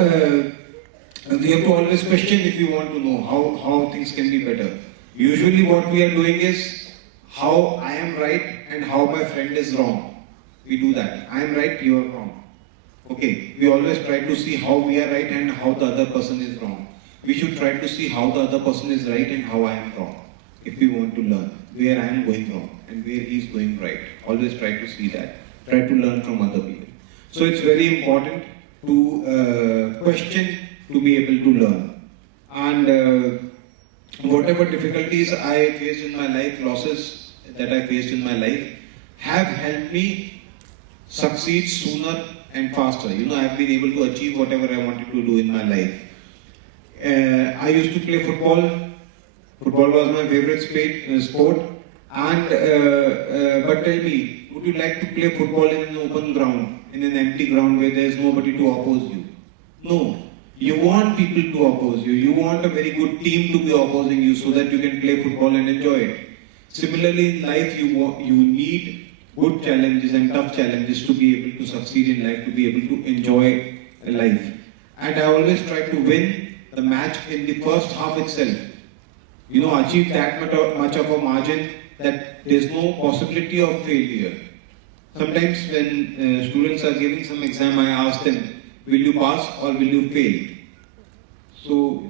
we have to always question if we want to know how things can be better. Usually, what we are doing is how I am right and how my friend is wrong. We do that. I am right, you are wrong. Okay. We always try to see how we are right and how the other person is wrong. We should try to see how the other person is right and how I am wrong. If we want to learn where I am going wrong and where he is going right, always try to see that. Try to learn from other people. So it's very important to question to be able to learn. And whatever difficulties I faced in my life, losses that I faced in my life, have helped me succeed sooner and faster. I have been able to achieve whatever I wanted to do in my life. I used to play football. Football was my favorite sport. And but tell me, would you like to play football in an open ground, in an empty ground where there is nobody to oppose you? No. You want people to oppose you. You want a very good team to be opposing you so that you can play football and enjoy it. Similarly, in life, you need good challenges and tough challenges to be able to succeed in life, to be able to enjoy life. And I always try to win the match in the first half itself. Achieve that much of a margin that there's no possibility of failure. Sometimes when students are giving some exam, I ask them, will you pass or will you fail? So,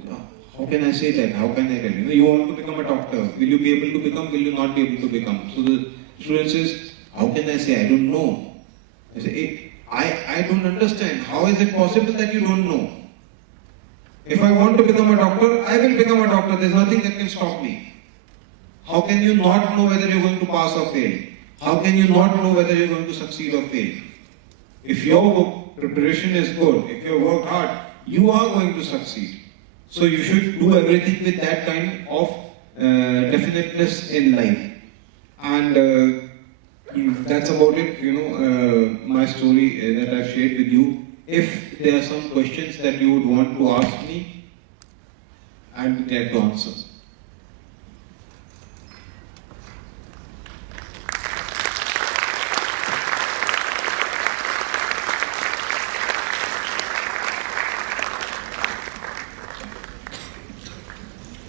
how can I say that? How can I tell you? You want to become a doctor. Will you be able to become? Will you not be able to become? So the student says, how can I say? I don't know. I say, I don't understand. How is it possible that you don't know? If I want to become a doctor, I will become a doctor. There's nothing that can stop me. How can you not know whether you're going to pass or fail? How can you not know whether you're going to succeed or fail? If your preparation is good, if you work hard, you are going to succeed. So you should do everything with that kind of definiteness in life. And that's about it, my story that I've shared with you. If there are some questions that you would want to ask me, I'll be glad to answer.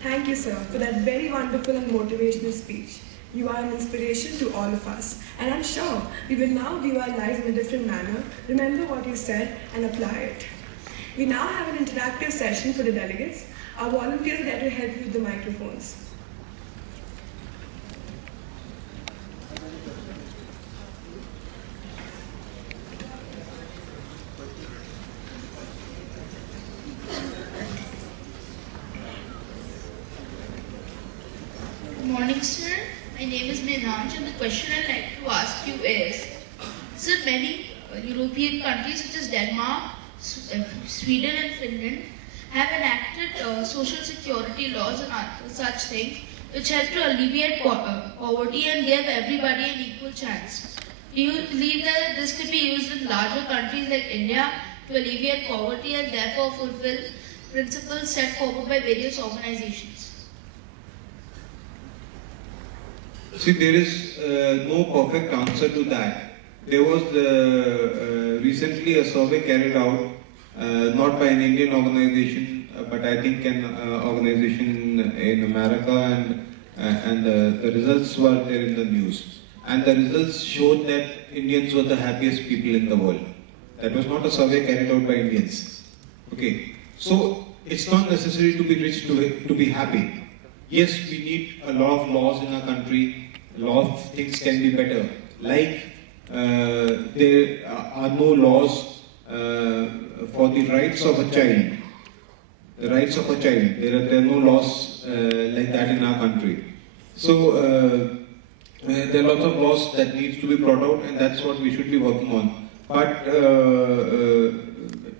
Thank you, sir, for that very wonderful and motivational speech. You are an inspiration to all of us. And I'm sure we will now view our lives in a different manner, remember what you said, and apply it. We now have an interactive session for the delegates. Our volunteers are there to help you with the microphones. Good morning, sir. My name is Meenanj, and the question I'd like to ask you is, sir, many European countries such as Denmark, Sweden and Finland have enacted social security laws and other such things which help to alleviate poverty and give everybody an equal chance. Do you believe that this could be used in larger countries like India to alleviate poverty and therefore fulfill principles set forward by various organizations? See, there is no perfect answer to that. There was recently a survey carried out, not by an Indian organization, but I think an organization in America, and the results were there in the news. And the results showed that Indians were the happiest people in the world. That was not a survey carried out by Indians. Okay, so it's not necessary to be rich to be happy. Yes, we need a lot of laws in our country. A lot of things can be better. Like there are no laws for the rights of a child. The rights of a child. There are no laws like that in our country. So there are lots of laws that needs to be brought out, and that's what we should be working on. But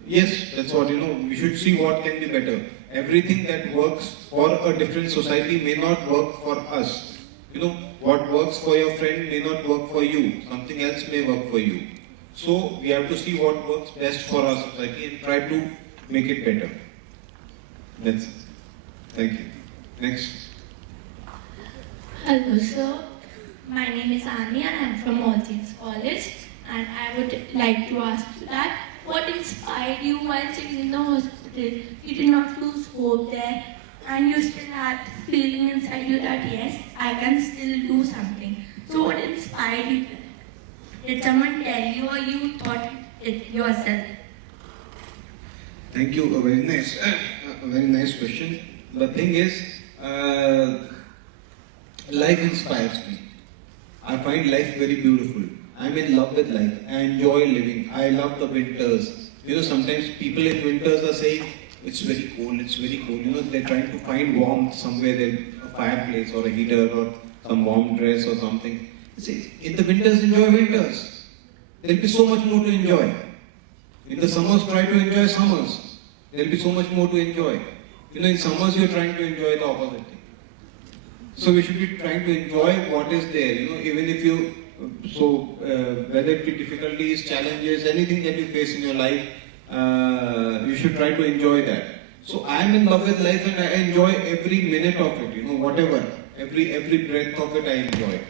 yes, that's what we should see what can be better. Everything that works for a different society may not work for us. What works for your friend may not work for you. Something else may work for you. So we have to see what works best for our society and try to make it better. That's it. Thank you. Next. Hello, sir. My name is Ani and I'm from All Saints College. And I would like to ask you that what inspired you while sitting in the hospital? You did not lose hope there, and you still had the feeling inside you that yes, I can still do something. So, what inspired you? Did someone tell you, or you thought it yourself? Thank you. A very nice question. The thing is, life inspires me. I find life very beautiful. I'm in love with life. I enjoy living. I love the winters. You know, sometimes people in winters are saying, it's very cold, it's very cold. You know, they're trying to find warmth somewhere, there, a fireplace or a heater or some warm dress or something. You see, in the winters, enjoy winters. There'll be so much more to enjoy. In the summers, try to enjoy summers. There'll be so much more to enjoy. You know, in summers, you're trying to enjoy the opposite thing. So we should be trying to enjoy what is there. You know, even if you, whether it be difficulties, challenges, anything that you face in your life, you should try to enjoy that. So I'm in love with life and I enjoy every minute of it. You know, whatever, every breath of it I enjoy.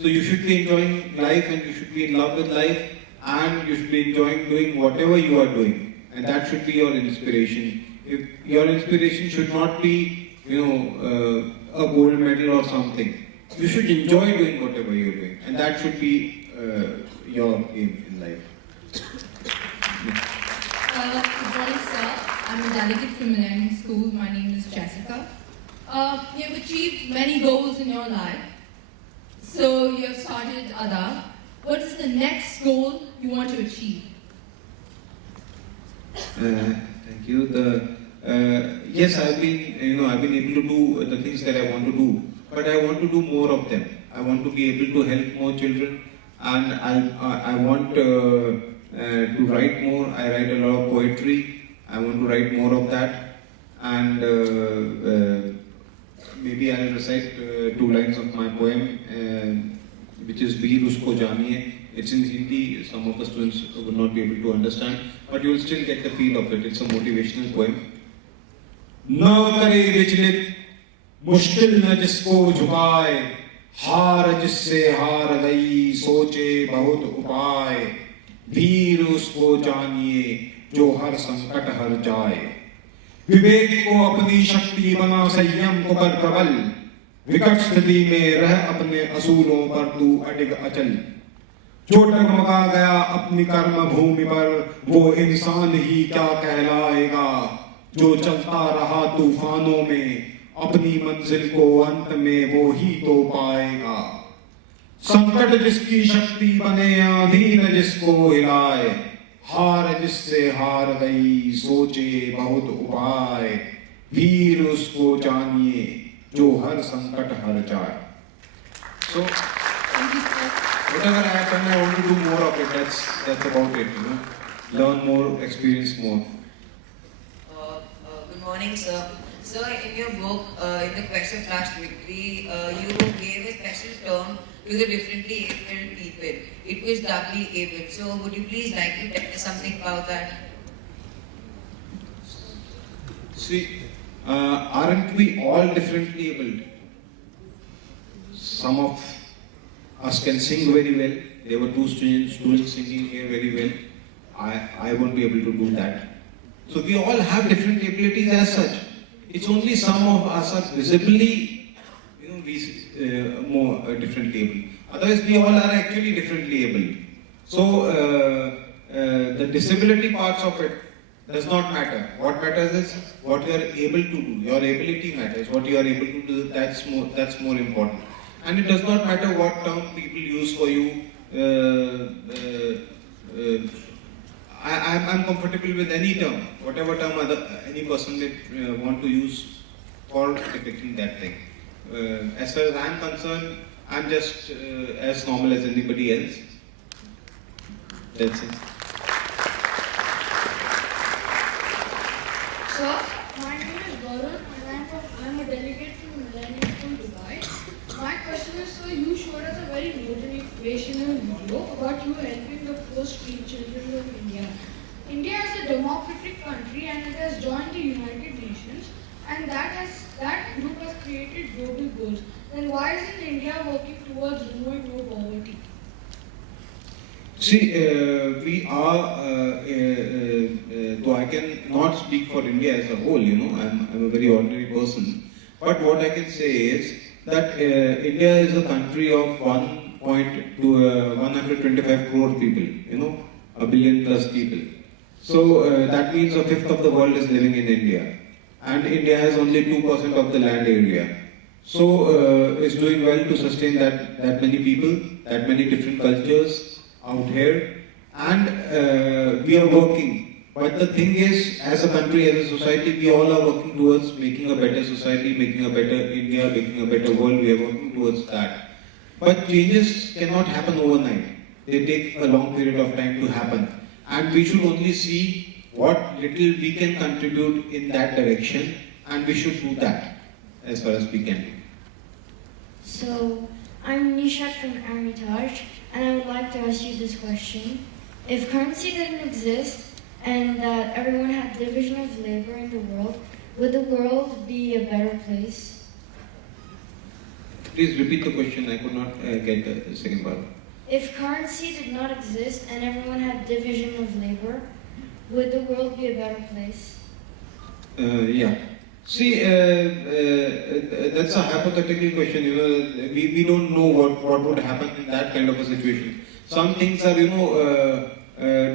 So you should be enjoying life and you should be in love with life and you should be enjoying doing whatever you are doing. And that should be your inspiration. If your inspiration should not be, you know, a gold medal or something. You should enjoy doing whatever you're doing, and that should be your aim in life. Good morning, sir. I'm a delegate from Millennium School. My name is Jessica. You have achieved many goals in your life. So you have started Ada. What is the next goal you want to achieve? Thank you. Yes, I've been able to do the things that I want to do, but I want to do more of them. I want to be able to help more children, and I want to write more. I write a lot of poetry. I want to write more of that, and maybe I'll recite 2 lines of my poem, which is Veer Usko Janiye. It's in Hindi. Some of the students will not be able to understand, but you will still get the feel of it. It's a motivational poem. न करे विचलित मुश्किल न जिसको झुकाए हार जिससे हार गई सोचे बहुत उपाय वीर उसको जानिए जो हर संकट हर जाए विवेक को अपनी शक्ति बना संयम को कर प्रबल विकट स्थिति में रह अपने असूलों पर तू अडिग अचल जो डगमगा गया अपनी कर्म भूमि पर वो इंसान ही क्या कहलाएगा जो चलता रहा तूफानों में अपनी मंजिल को अंत में वो ही तो पाएगा संकट जिसकी शक्ति बने आंधी न जिसको हिलाए हार जिससे हार गई सोचे बहुत उपाय वीर उसको जानिए जो हर संकट हर जाए. So whatever I have done, I want to do more of it. That's about it. You know, learn more, experience more. Good morning, sir. Sir, in your book, in the Quest of Last Victory, you gave a special term to the differently abled people. It was doubly abled. So, would you please like to tell us something about that? See, aren't we all differently abled? Some of us can sing very well. There were 2 students singing here very well. I won't be able to do that. So we all have different abilities as such. It's only some of us are visibly, more differently able. Otherwise, we all are actually differently able. So the disability parts of it does not matter. What matters is what you are able to do. Your ability matters. What you are able to do, that's more important. And it does not matter what term people use for you. I'm comfortable with any term, whatever term any person may want to use for depicting that thing. As far as I'm concerned, I'm just as normal as anybody else. That's it. Sir, my name is Gaurav and I'm a delegate from Millennium School, Dubai. My question is, sir, you showed us a very motivational video about you helping the poor street children of India. India is a democratic country and it has joined the United Nations, and that group has created global goals, then why isn't India working towards removing no poverty? See, we are, though I can not speak for India as a whole, I'm a very ordinary person. But what I can say is that India is a country of 125 crore people, a billion plus people. So that means a fifth of the world is living in India. And India has only 2% of the land area. So it's doing well to sustain that many people, that many different cultures out here, and we are working. But the thing is, as a country, as a society, we all are working towards making a better society, making a better India, making a better world. We are working towards that. But changes cannot happen overnight. They take a long period of time to happen. And we should only see what little we can contribute in that direction, and we should do that as far as we can do. So, I'm Nishat from Hermitage, and I would like to ask you this question. If currency didn't exist and that everyone had division of labor in the world, would the world be a better place? Please repeat the question, I could not get the second part. If currency did not exist and everyone had division of labor, would the world be a better place? Yeah. See, that's a hypothetical question. We don't know what would happen in that kind of a situation. Some things are,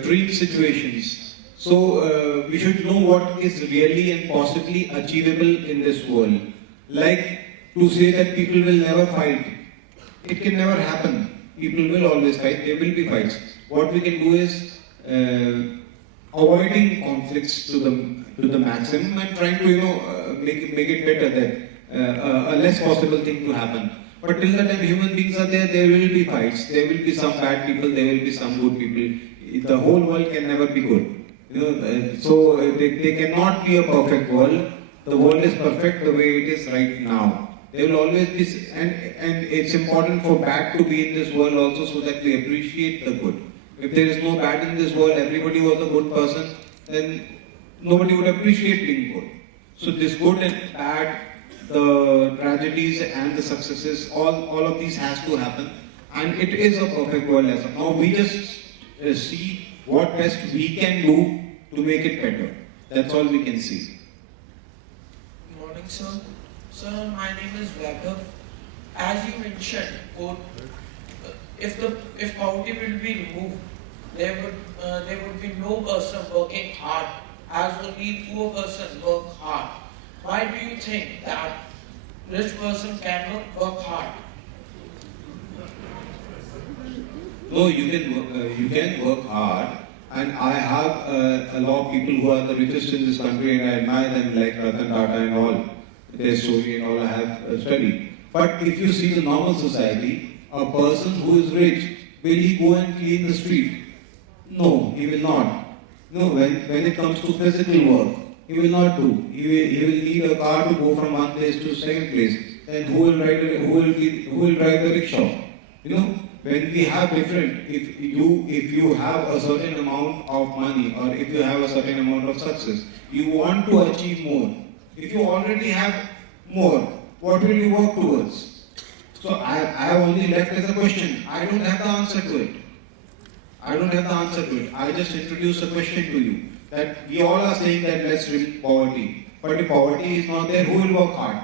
dream situations. So we should know what is really and possibly achievable in this world. Like to say that people will never fight. It can never happen. People will always fight. There will be fights. What we can do is avoiding conflicts to the maximum and trying to make it better, that a less possible thing to happen. But till the time human beings are there, there will be fights. There will be some bad people. There will be some good people. The whole world can never be good. So they cannot be a perfect world. The world is perfect the way it is right now. There will always be, and it's important for bad to be in this world also, so that we appreciate the good. If there is no bad in this world, everybody was a good person, then nobody would appreciate being good. So this good and bad, the tragedies and the successes, all of these has to happen. And it is a perfect world as of now. We just see what best we can do to make it better. That's all we can see. Good morning, sir. Sir, my name is Vaibhav. As you mentioned, quote, if poverty will be removed, there would be no person working hard, as only poor person work hard. Why do you think that rich person cannot work hard? No, you can work hard, and I have a lot of people who are the richest in this country, and I admire them, like Ratan Tata and all. Their story and all I have studied. But if you see the normal society, a person who is rich, will he go and clean the street? No, he will not. No, when it comes to physical work, he will not do. He will need a car to go from one place to second place. Then who will drive the rickshaw? When we have different, if you have a certain amount of money, or if you have a certain amount of success, you want to achieve more. If you already have more, what will you work towards? So I have only left as a question. I don't have the answer to it. I just introduce a question to you. That we all are saying that let's remove poverty. But if poverty is not there, who will work hard?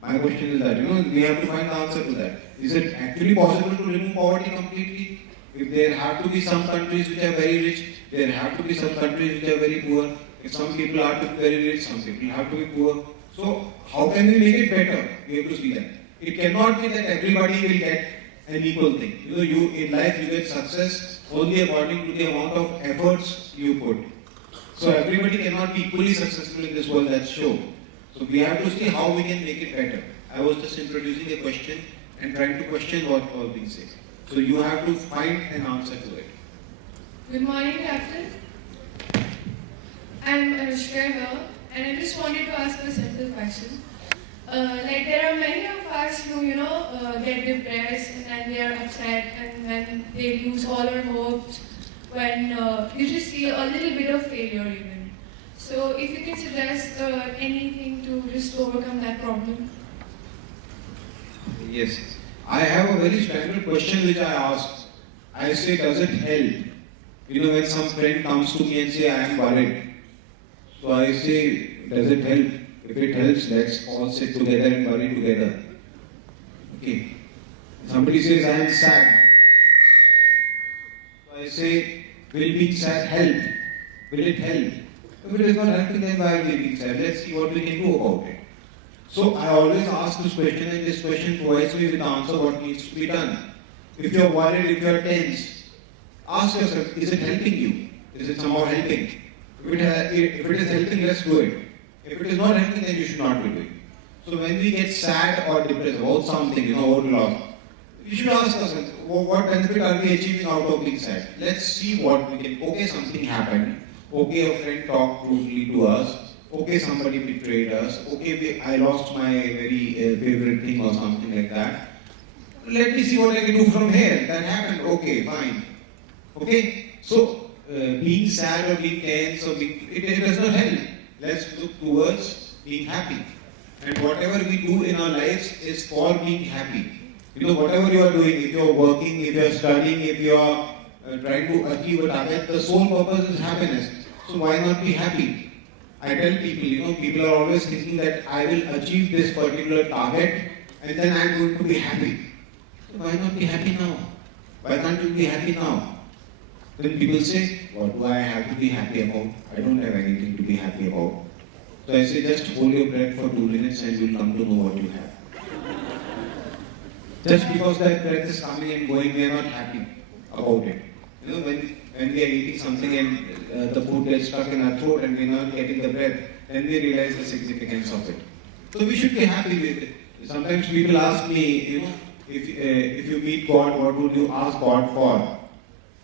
My question is that, we have to find the answer to that. Is it actually possible to remove poverty completely? If there have to be some countries which are very rich, there have to be some countries which are very poor. If some people are to be very rich, some people have to be poor. So how can we make it better? We have to see that. It cannot be that everybody will get an equal thing. In life you get success only according to the amount of efforts you put. So everybody cannot be equally successful in this world, that's sure. So we have to see how we can make it better. I was just introducing a question and trying to question what all being said. So you have to find an answer to it. Good morning, Captain. I'm Anushka here, and I just wanted to ask a simple question. There are many of us who, get depressed and then they are upset and then they lose all our hopes when you just see a little bit of failure even. So if you can suggest anything to just overcome that problem. Yes. I have a very standard question which I ask. I say, does it help? You know, when some friend comes to me and say, I am worried. So I say, does it help? If it helps, let's all sit together and worry together. Okay. Somebody says, I am sad. So I say, will being sad help? Will it help? If it is not helping, then why are we being sad? Let's see what we can do about it. So I always ask this question, and this question provides me with the answer what needs to be done. If you are worried, if you are tense, ask yourself, is it helping you? Is it somehow helping? If it is helping, let's do it. If it is not helping, then you should not be doing it. So when we get sad or depressed about something, about loss, we should ask ourselves, what benefit are we achieving out of being sad? Let's see what we can. Okay, something happened. Okay, a friend talked rudely to us. Okay, somebody betrayed us. Okay, I lost my very favorite thing or something like that. Let me see what I can do from here. That happened. Okay, fine. Okay, so being sad or being tense or it does not help. Let's look towards being happy. And whatever we do in our lives is for being happy. You know, whatever you are doing, if you are working, if you are studying, if you are trying to achieve a target, the sole purpose is happiness. So why not be happy? I tell people, people are always thinking that I will achieve this particular target and then I am going to be happy. So why not be happy now? Why can't you be happy now? Then people say, what do I have to be happy about? I don't have anything to be happy about. So I say, just hold your breath for 2 minutes and you'll come to know what you have. Just because that breath is coming and going, we are not happy about it. You know, when we are eating something and the food gets stuck in our throat and we are not getting the breath, then we realize the significance of it. So we should be happy with it. Sometimes people ask me, if you meet God, what would you ask God for?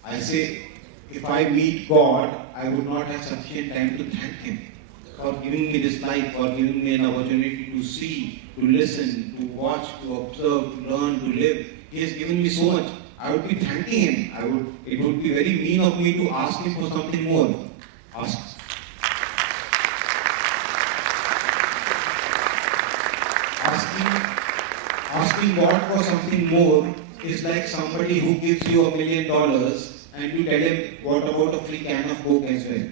I say, if I meet God, I would not have sufficient time to thank Him for giving me this life, for giving me an opportunity to see, to listen, to watch, to observe, to learn, to live. He has given me so much. I would be thanking Him. It would be very mean of me to ask Him for something more. Asking God for something more is like somebody who gives you $1 million and you tell him, what about a free can of Coke as well?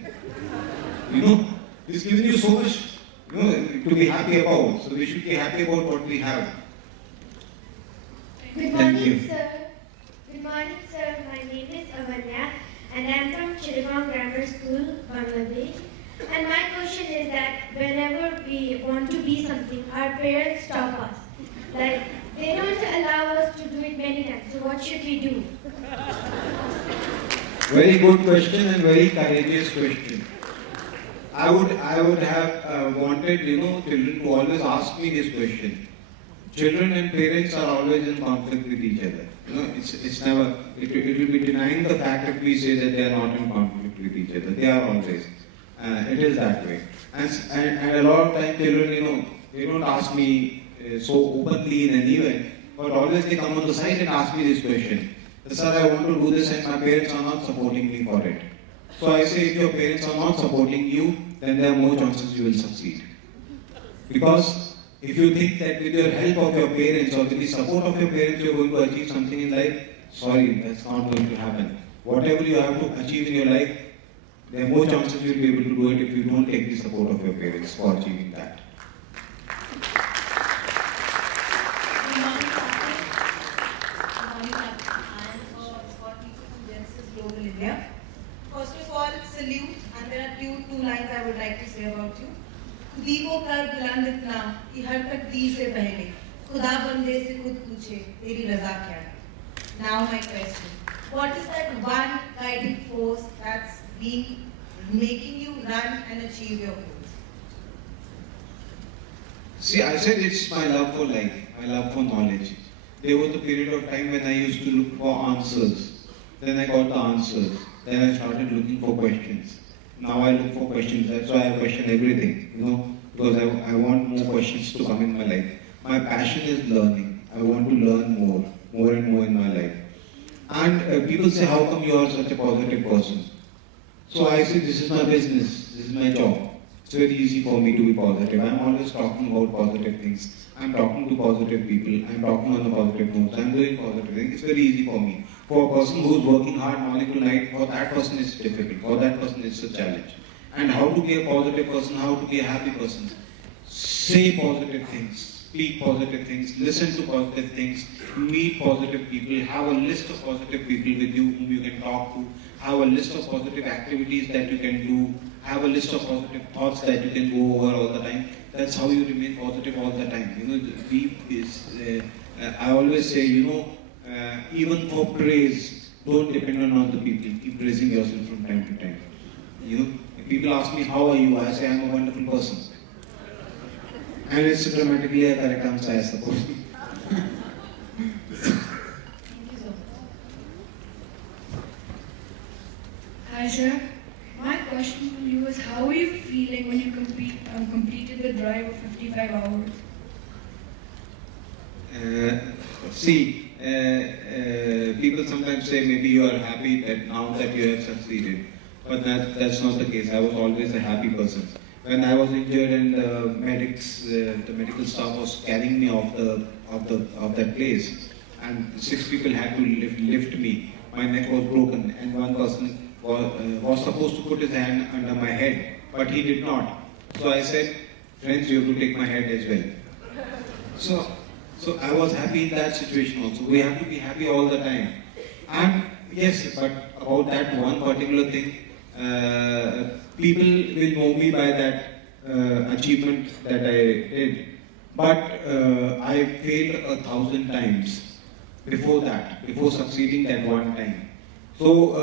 He's given you so much to be happy about. So we should be happy about what we have. Good morning, sir. Good morning, sir. My name is Avanya and I am from Chittagong Grammar School, Bangladesh. And my question is that whenever we want to be something, our parents stop us. Like, they don't allow us to do it many times. So what should we do? Very good question and very courageous question. I would have wanted, children to always ask me this question. Children and parents are always in conflict with each other. It's never, it will be denying the fact if we say that they are not in conflict with each other. They are always. It is that way. And a lot of time children, they don't ask me so openly in an event, but always they come on the side and ask me this question. Sir, I want to do this and my parents are not supporting me for it. So I say, if your parents are not supporting you, then there are more chances you will succeed. Because if you think that with your help of your parents or with the support of your parents you are going to achieve something in life, sorry, that's not going to happen. Whatever you have to achieve in your life, there are more chances you will be able to do it if you don't take the support of your parents for achieving that. First of all, salute, and there are two lines I would like to say about you. खुदी को कर बुलंद इतना कि हर तकदीर से पहले खुदा बंदे से खुद पूछे तेरी रज़ा क्या है. Now my question, what is that one guiding force that's making you run and achieve your goals? See, I said it's my love for life, my love for knowledge. There was a period of time when I used to look for answers. Then I got the answers. Then I started looking for questions. Now I look for questions. That's why I question everything, because I want more questions to come in my life. My passion is learning. I want to learn more and more in my life. And people say, how come you are such a positive person? So I say, this is my business. This is my job. It's very easy for me to be positive. I'm always talking about positive things. I'm talking to positive people. I'm talking on the positive notes. I'm doing positive things. It's very easy for me. For a person who's working hard morning to night, for that person it's difficult. For that person it's a challenge. And how to be a positive person, how to be a happy person. Say positive things, speak positive things, listen to positive things, meet positive people, have a list of positive people with you whom you can talk to, have a list of positive activities that you can do, have a list of positive thoughts that you can go over all the time. That's how you remain positive all the time. I always say, even for praise, don't depend on other people. Keep praising yourself from time to time. If people ask me, how are you? I say, I'm a wonderful person. And it's dramatically a correct answer, I suppose. Hi, sir. My question to you is, how are you feeling when you completed the drive of 55 hours? People sometimes say maybe you are happy that now that you have succeeded, but that's not the case. I was always a happy person. When I was injured and the medical staff was carrying me off that place, and 6 people had to lift me. My neck was broken, and one person was supposed to put his hand under my head, but he did not. So I said, friends, you have to take my head as well. So I was happy in that situation also. We have to be happy all the time. And yes, but about that one particular thing, people will know me by that achievement that I did. But I failed 1,000 times before that, before succeeding that one time. So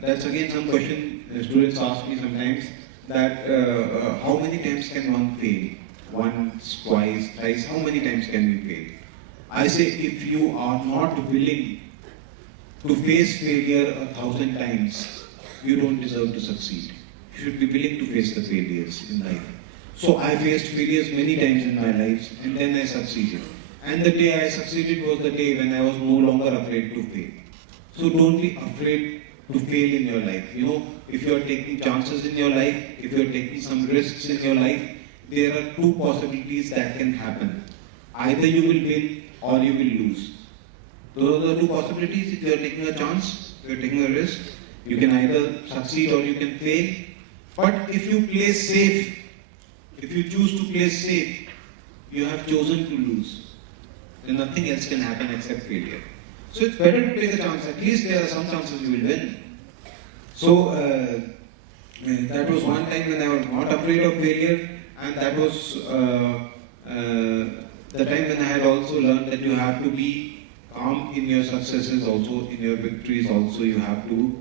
that's again some question students ask me sometimes, that how many times can one fail? Once, twice, thrice, how many times can we fail? I say, if you are not willing to face failure 1,000 times, you don't deserve to succeed. You should be willing to face the failures in life. So I faced failures many times in my life, and then I succeeded. And the day I succeeded was the day when I was no longer afraid to fail. So don't be afraid to fail in your life. If you are taking chances in your life, if you are taking some risks in your life, there are 2 possibilities that can happen. Either you will win or you will lose. Those are the 2 possibilities. If you are taking a chance, if you are taking a risk, you can either succeed or you can fail. But if you play safe, if you choose to play safe, you have chosen to lose. Then nothing else can happen except failure. So it's better to take a chance. At least there are some chances you will win. So that was one time when I was not afraid of failure. And that was the time when I had also learned that you have to be calm in your successes also, in your victories also, you have to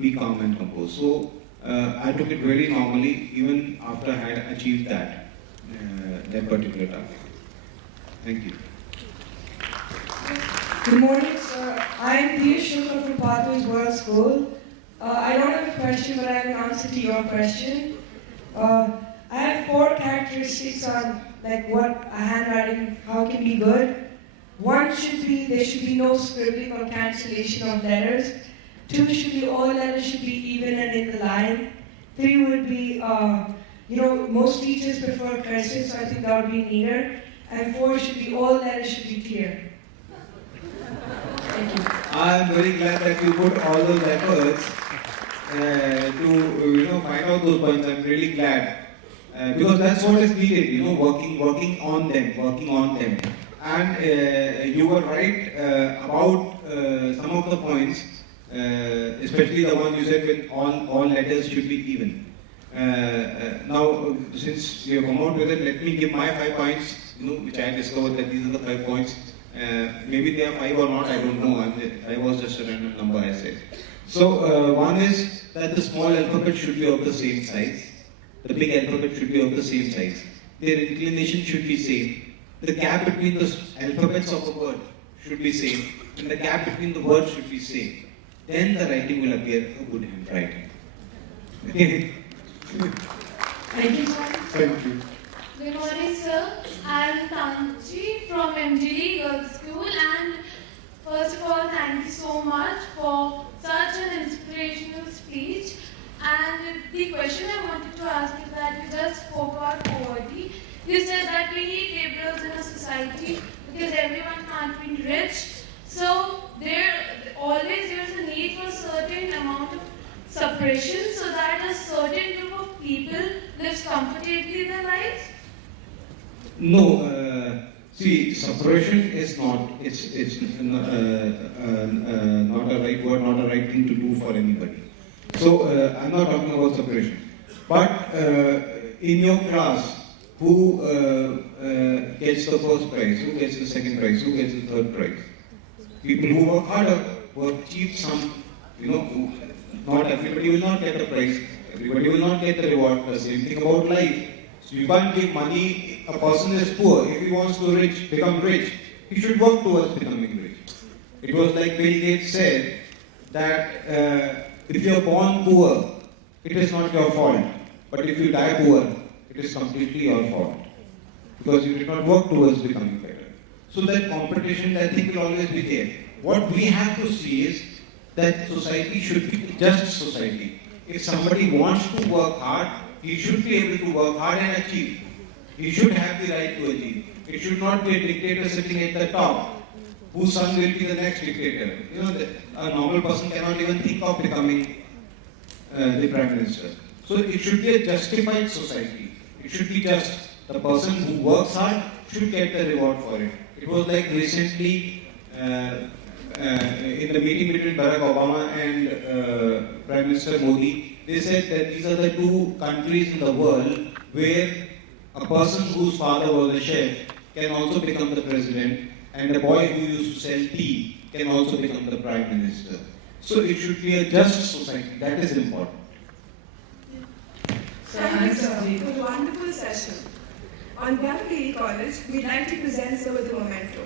be calm and composed. So I took it very normally, even after I had achieved that particular target. Thank you. Good morning, sir. I'm Piyush Shukla from Pathways World School. I don't have a question, but I have an answer to your question. I have 4 characteristics on what a handwriting, how it can be good. 1 should be, there should be no scribbling or cancellation of letters. 2 should be, all letters should be even and in the line. 3 would be, most teachers prefer cursive, so I think that would be neater. And 4 should be, all letters should be clear. Thank you. I'm very glad that you put all those efforts to find out those points. I'm really glad. Because that's what is needed, working on them. And you were right about some of the points, especially the one you said with all letters should be even. Now, since you have come out with it, let me give my 5 points, which I discovered that these are the 5 points. Maybe they are 5 or not, I don't know. I was just a random number, I said. So, one is that the small alphabet should be of the same size. The big alphabet should be of the same size. Their inclination should be same. The gap between the alphabets of a word should be same. And the gap between the words should be same. Then the writing will appear a good handwriting. Thank you, sir. Thank you. Good morning, sir. I am Tanchi from MGD Girls School, and first of all, thank you so much for such an inspirational speech. And the question I want just spoke about poverty. He said that we need laborers in a society because everyone can't be rich. So there's a need for a certain amount of separation so that a certain group of people lives comfortably their lives. No, see, separation is not, it's not a right word, not a right thing to do for anybody. So, I'm not talking about separation. But in your class, who gets the first prize, who gets the second prize, who gets the third prize? People who work harder, who have achieved some, not everybody will not get the prize, everybody will not get the reward. The same thing about life. So you can't give money, a person is poor, if he wants to become rich, he should work towards becoming rich. It was like Bill Gates said, that if you are born poor, it is not your fault. But if you die poor, it is completely your fault. Because you did not work towards becoming better. So that competition, I think, will always be there. What we have to see is that society should be a just society. If somebody wants to work hard, he should be able to work hard and achieve. He should have the right to achieve. It should not be a dictator sitting at the top, whose son will be the next dictator. A normal person cannot even think of becoming the Prime Minister. So it should be a justified society. It should be just. The person who works hard should get the reward for it. It was like recently in the meeting between Barack Obama and Prime Minister Modi, they said that these are the two countries in the world where a person whose father was a chef can also become the president, and a boy who used to sell tea can also become the Prime Minister. So it should be a just society. That is important. Thank you, sir, for a wonderful session. On Daly College, we'd like to present sir with a memento.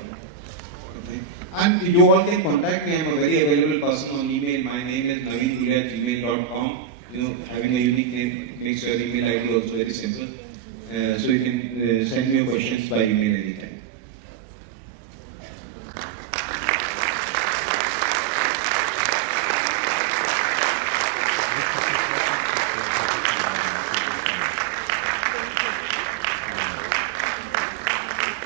Okay. And you all can contact me. I'm a very available person on email. My name is navingulia@gmail.com. Having a unique name makes your email ID also very simple. So you can send me your questions by email anytime.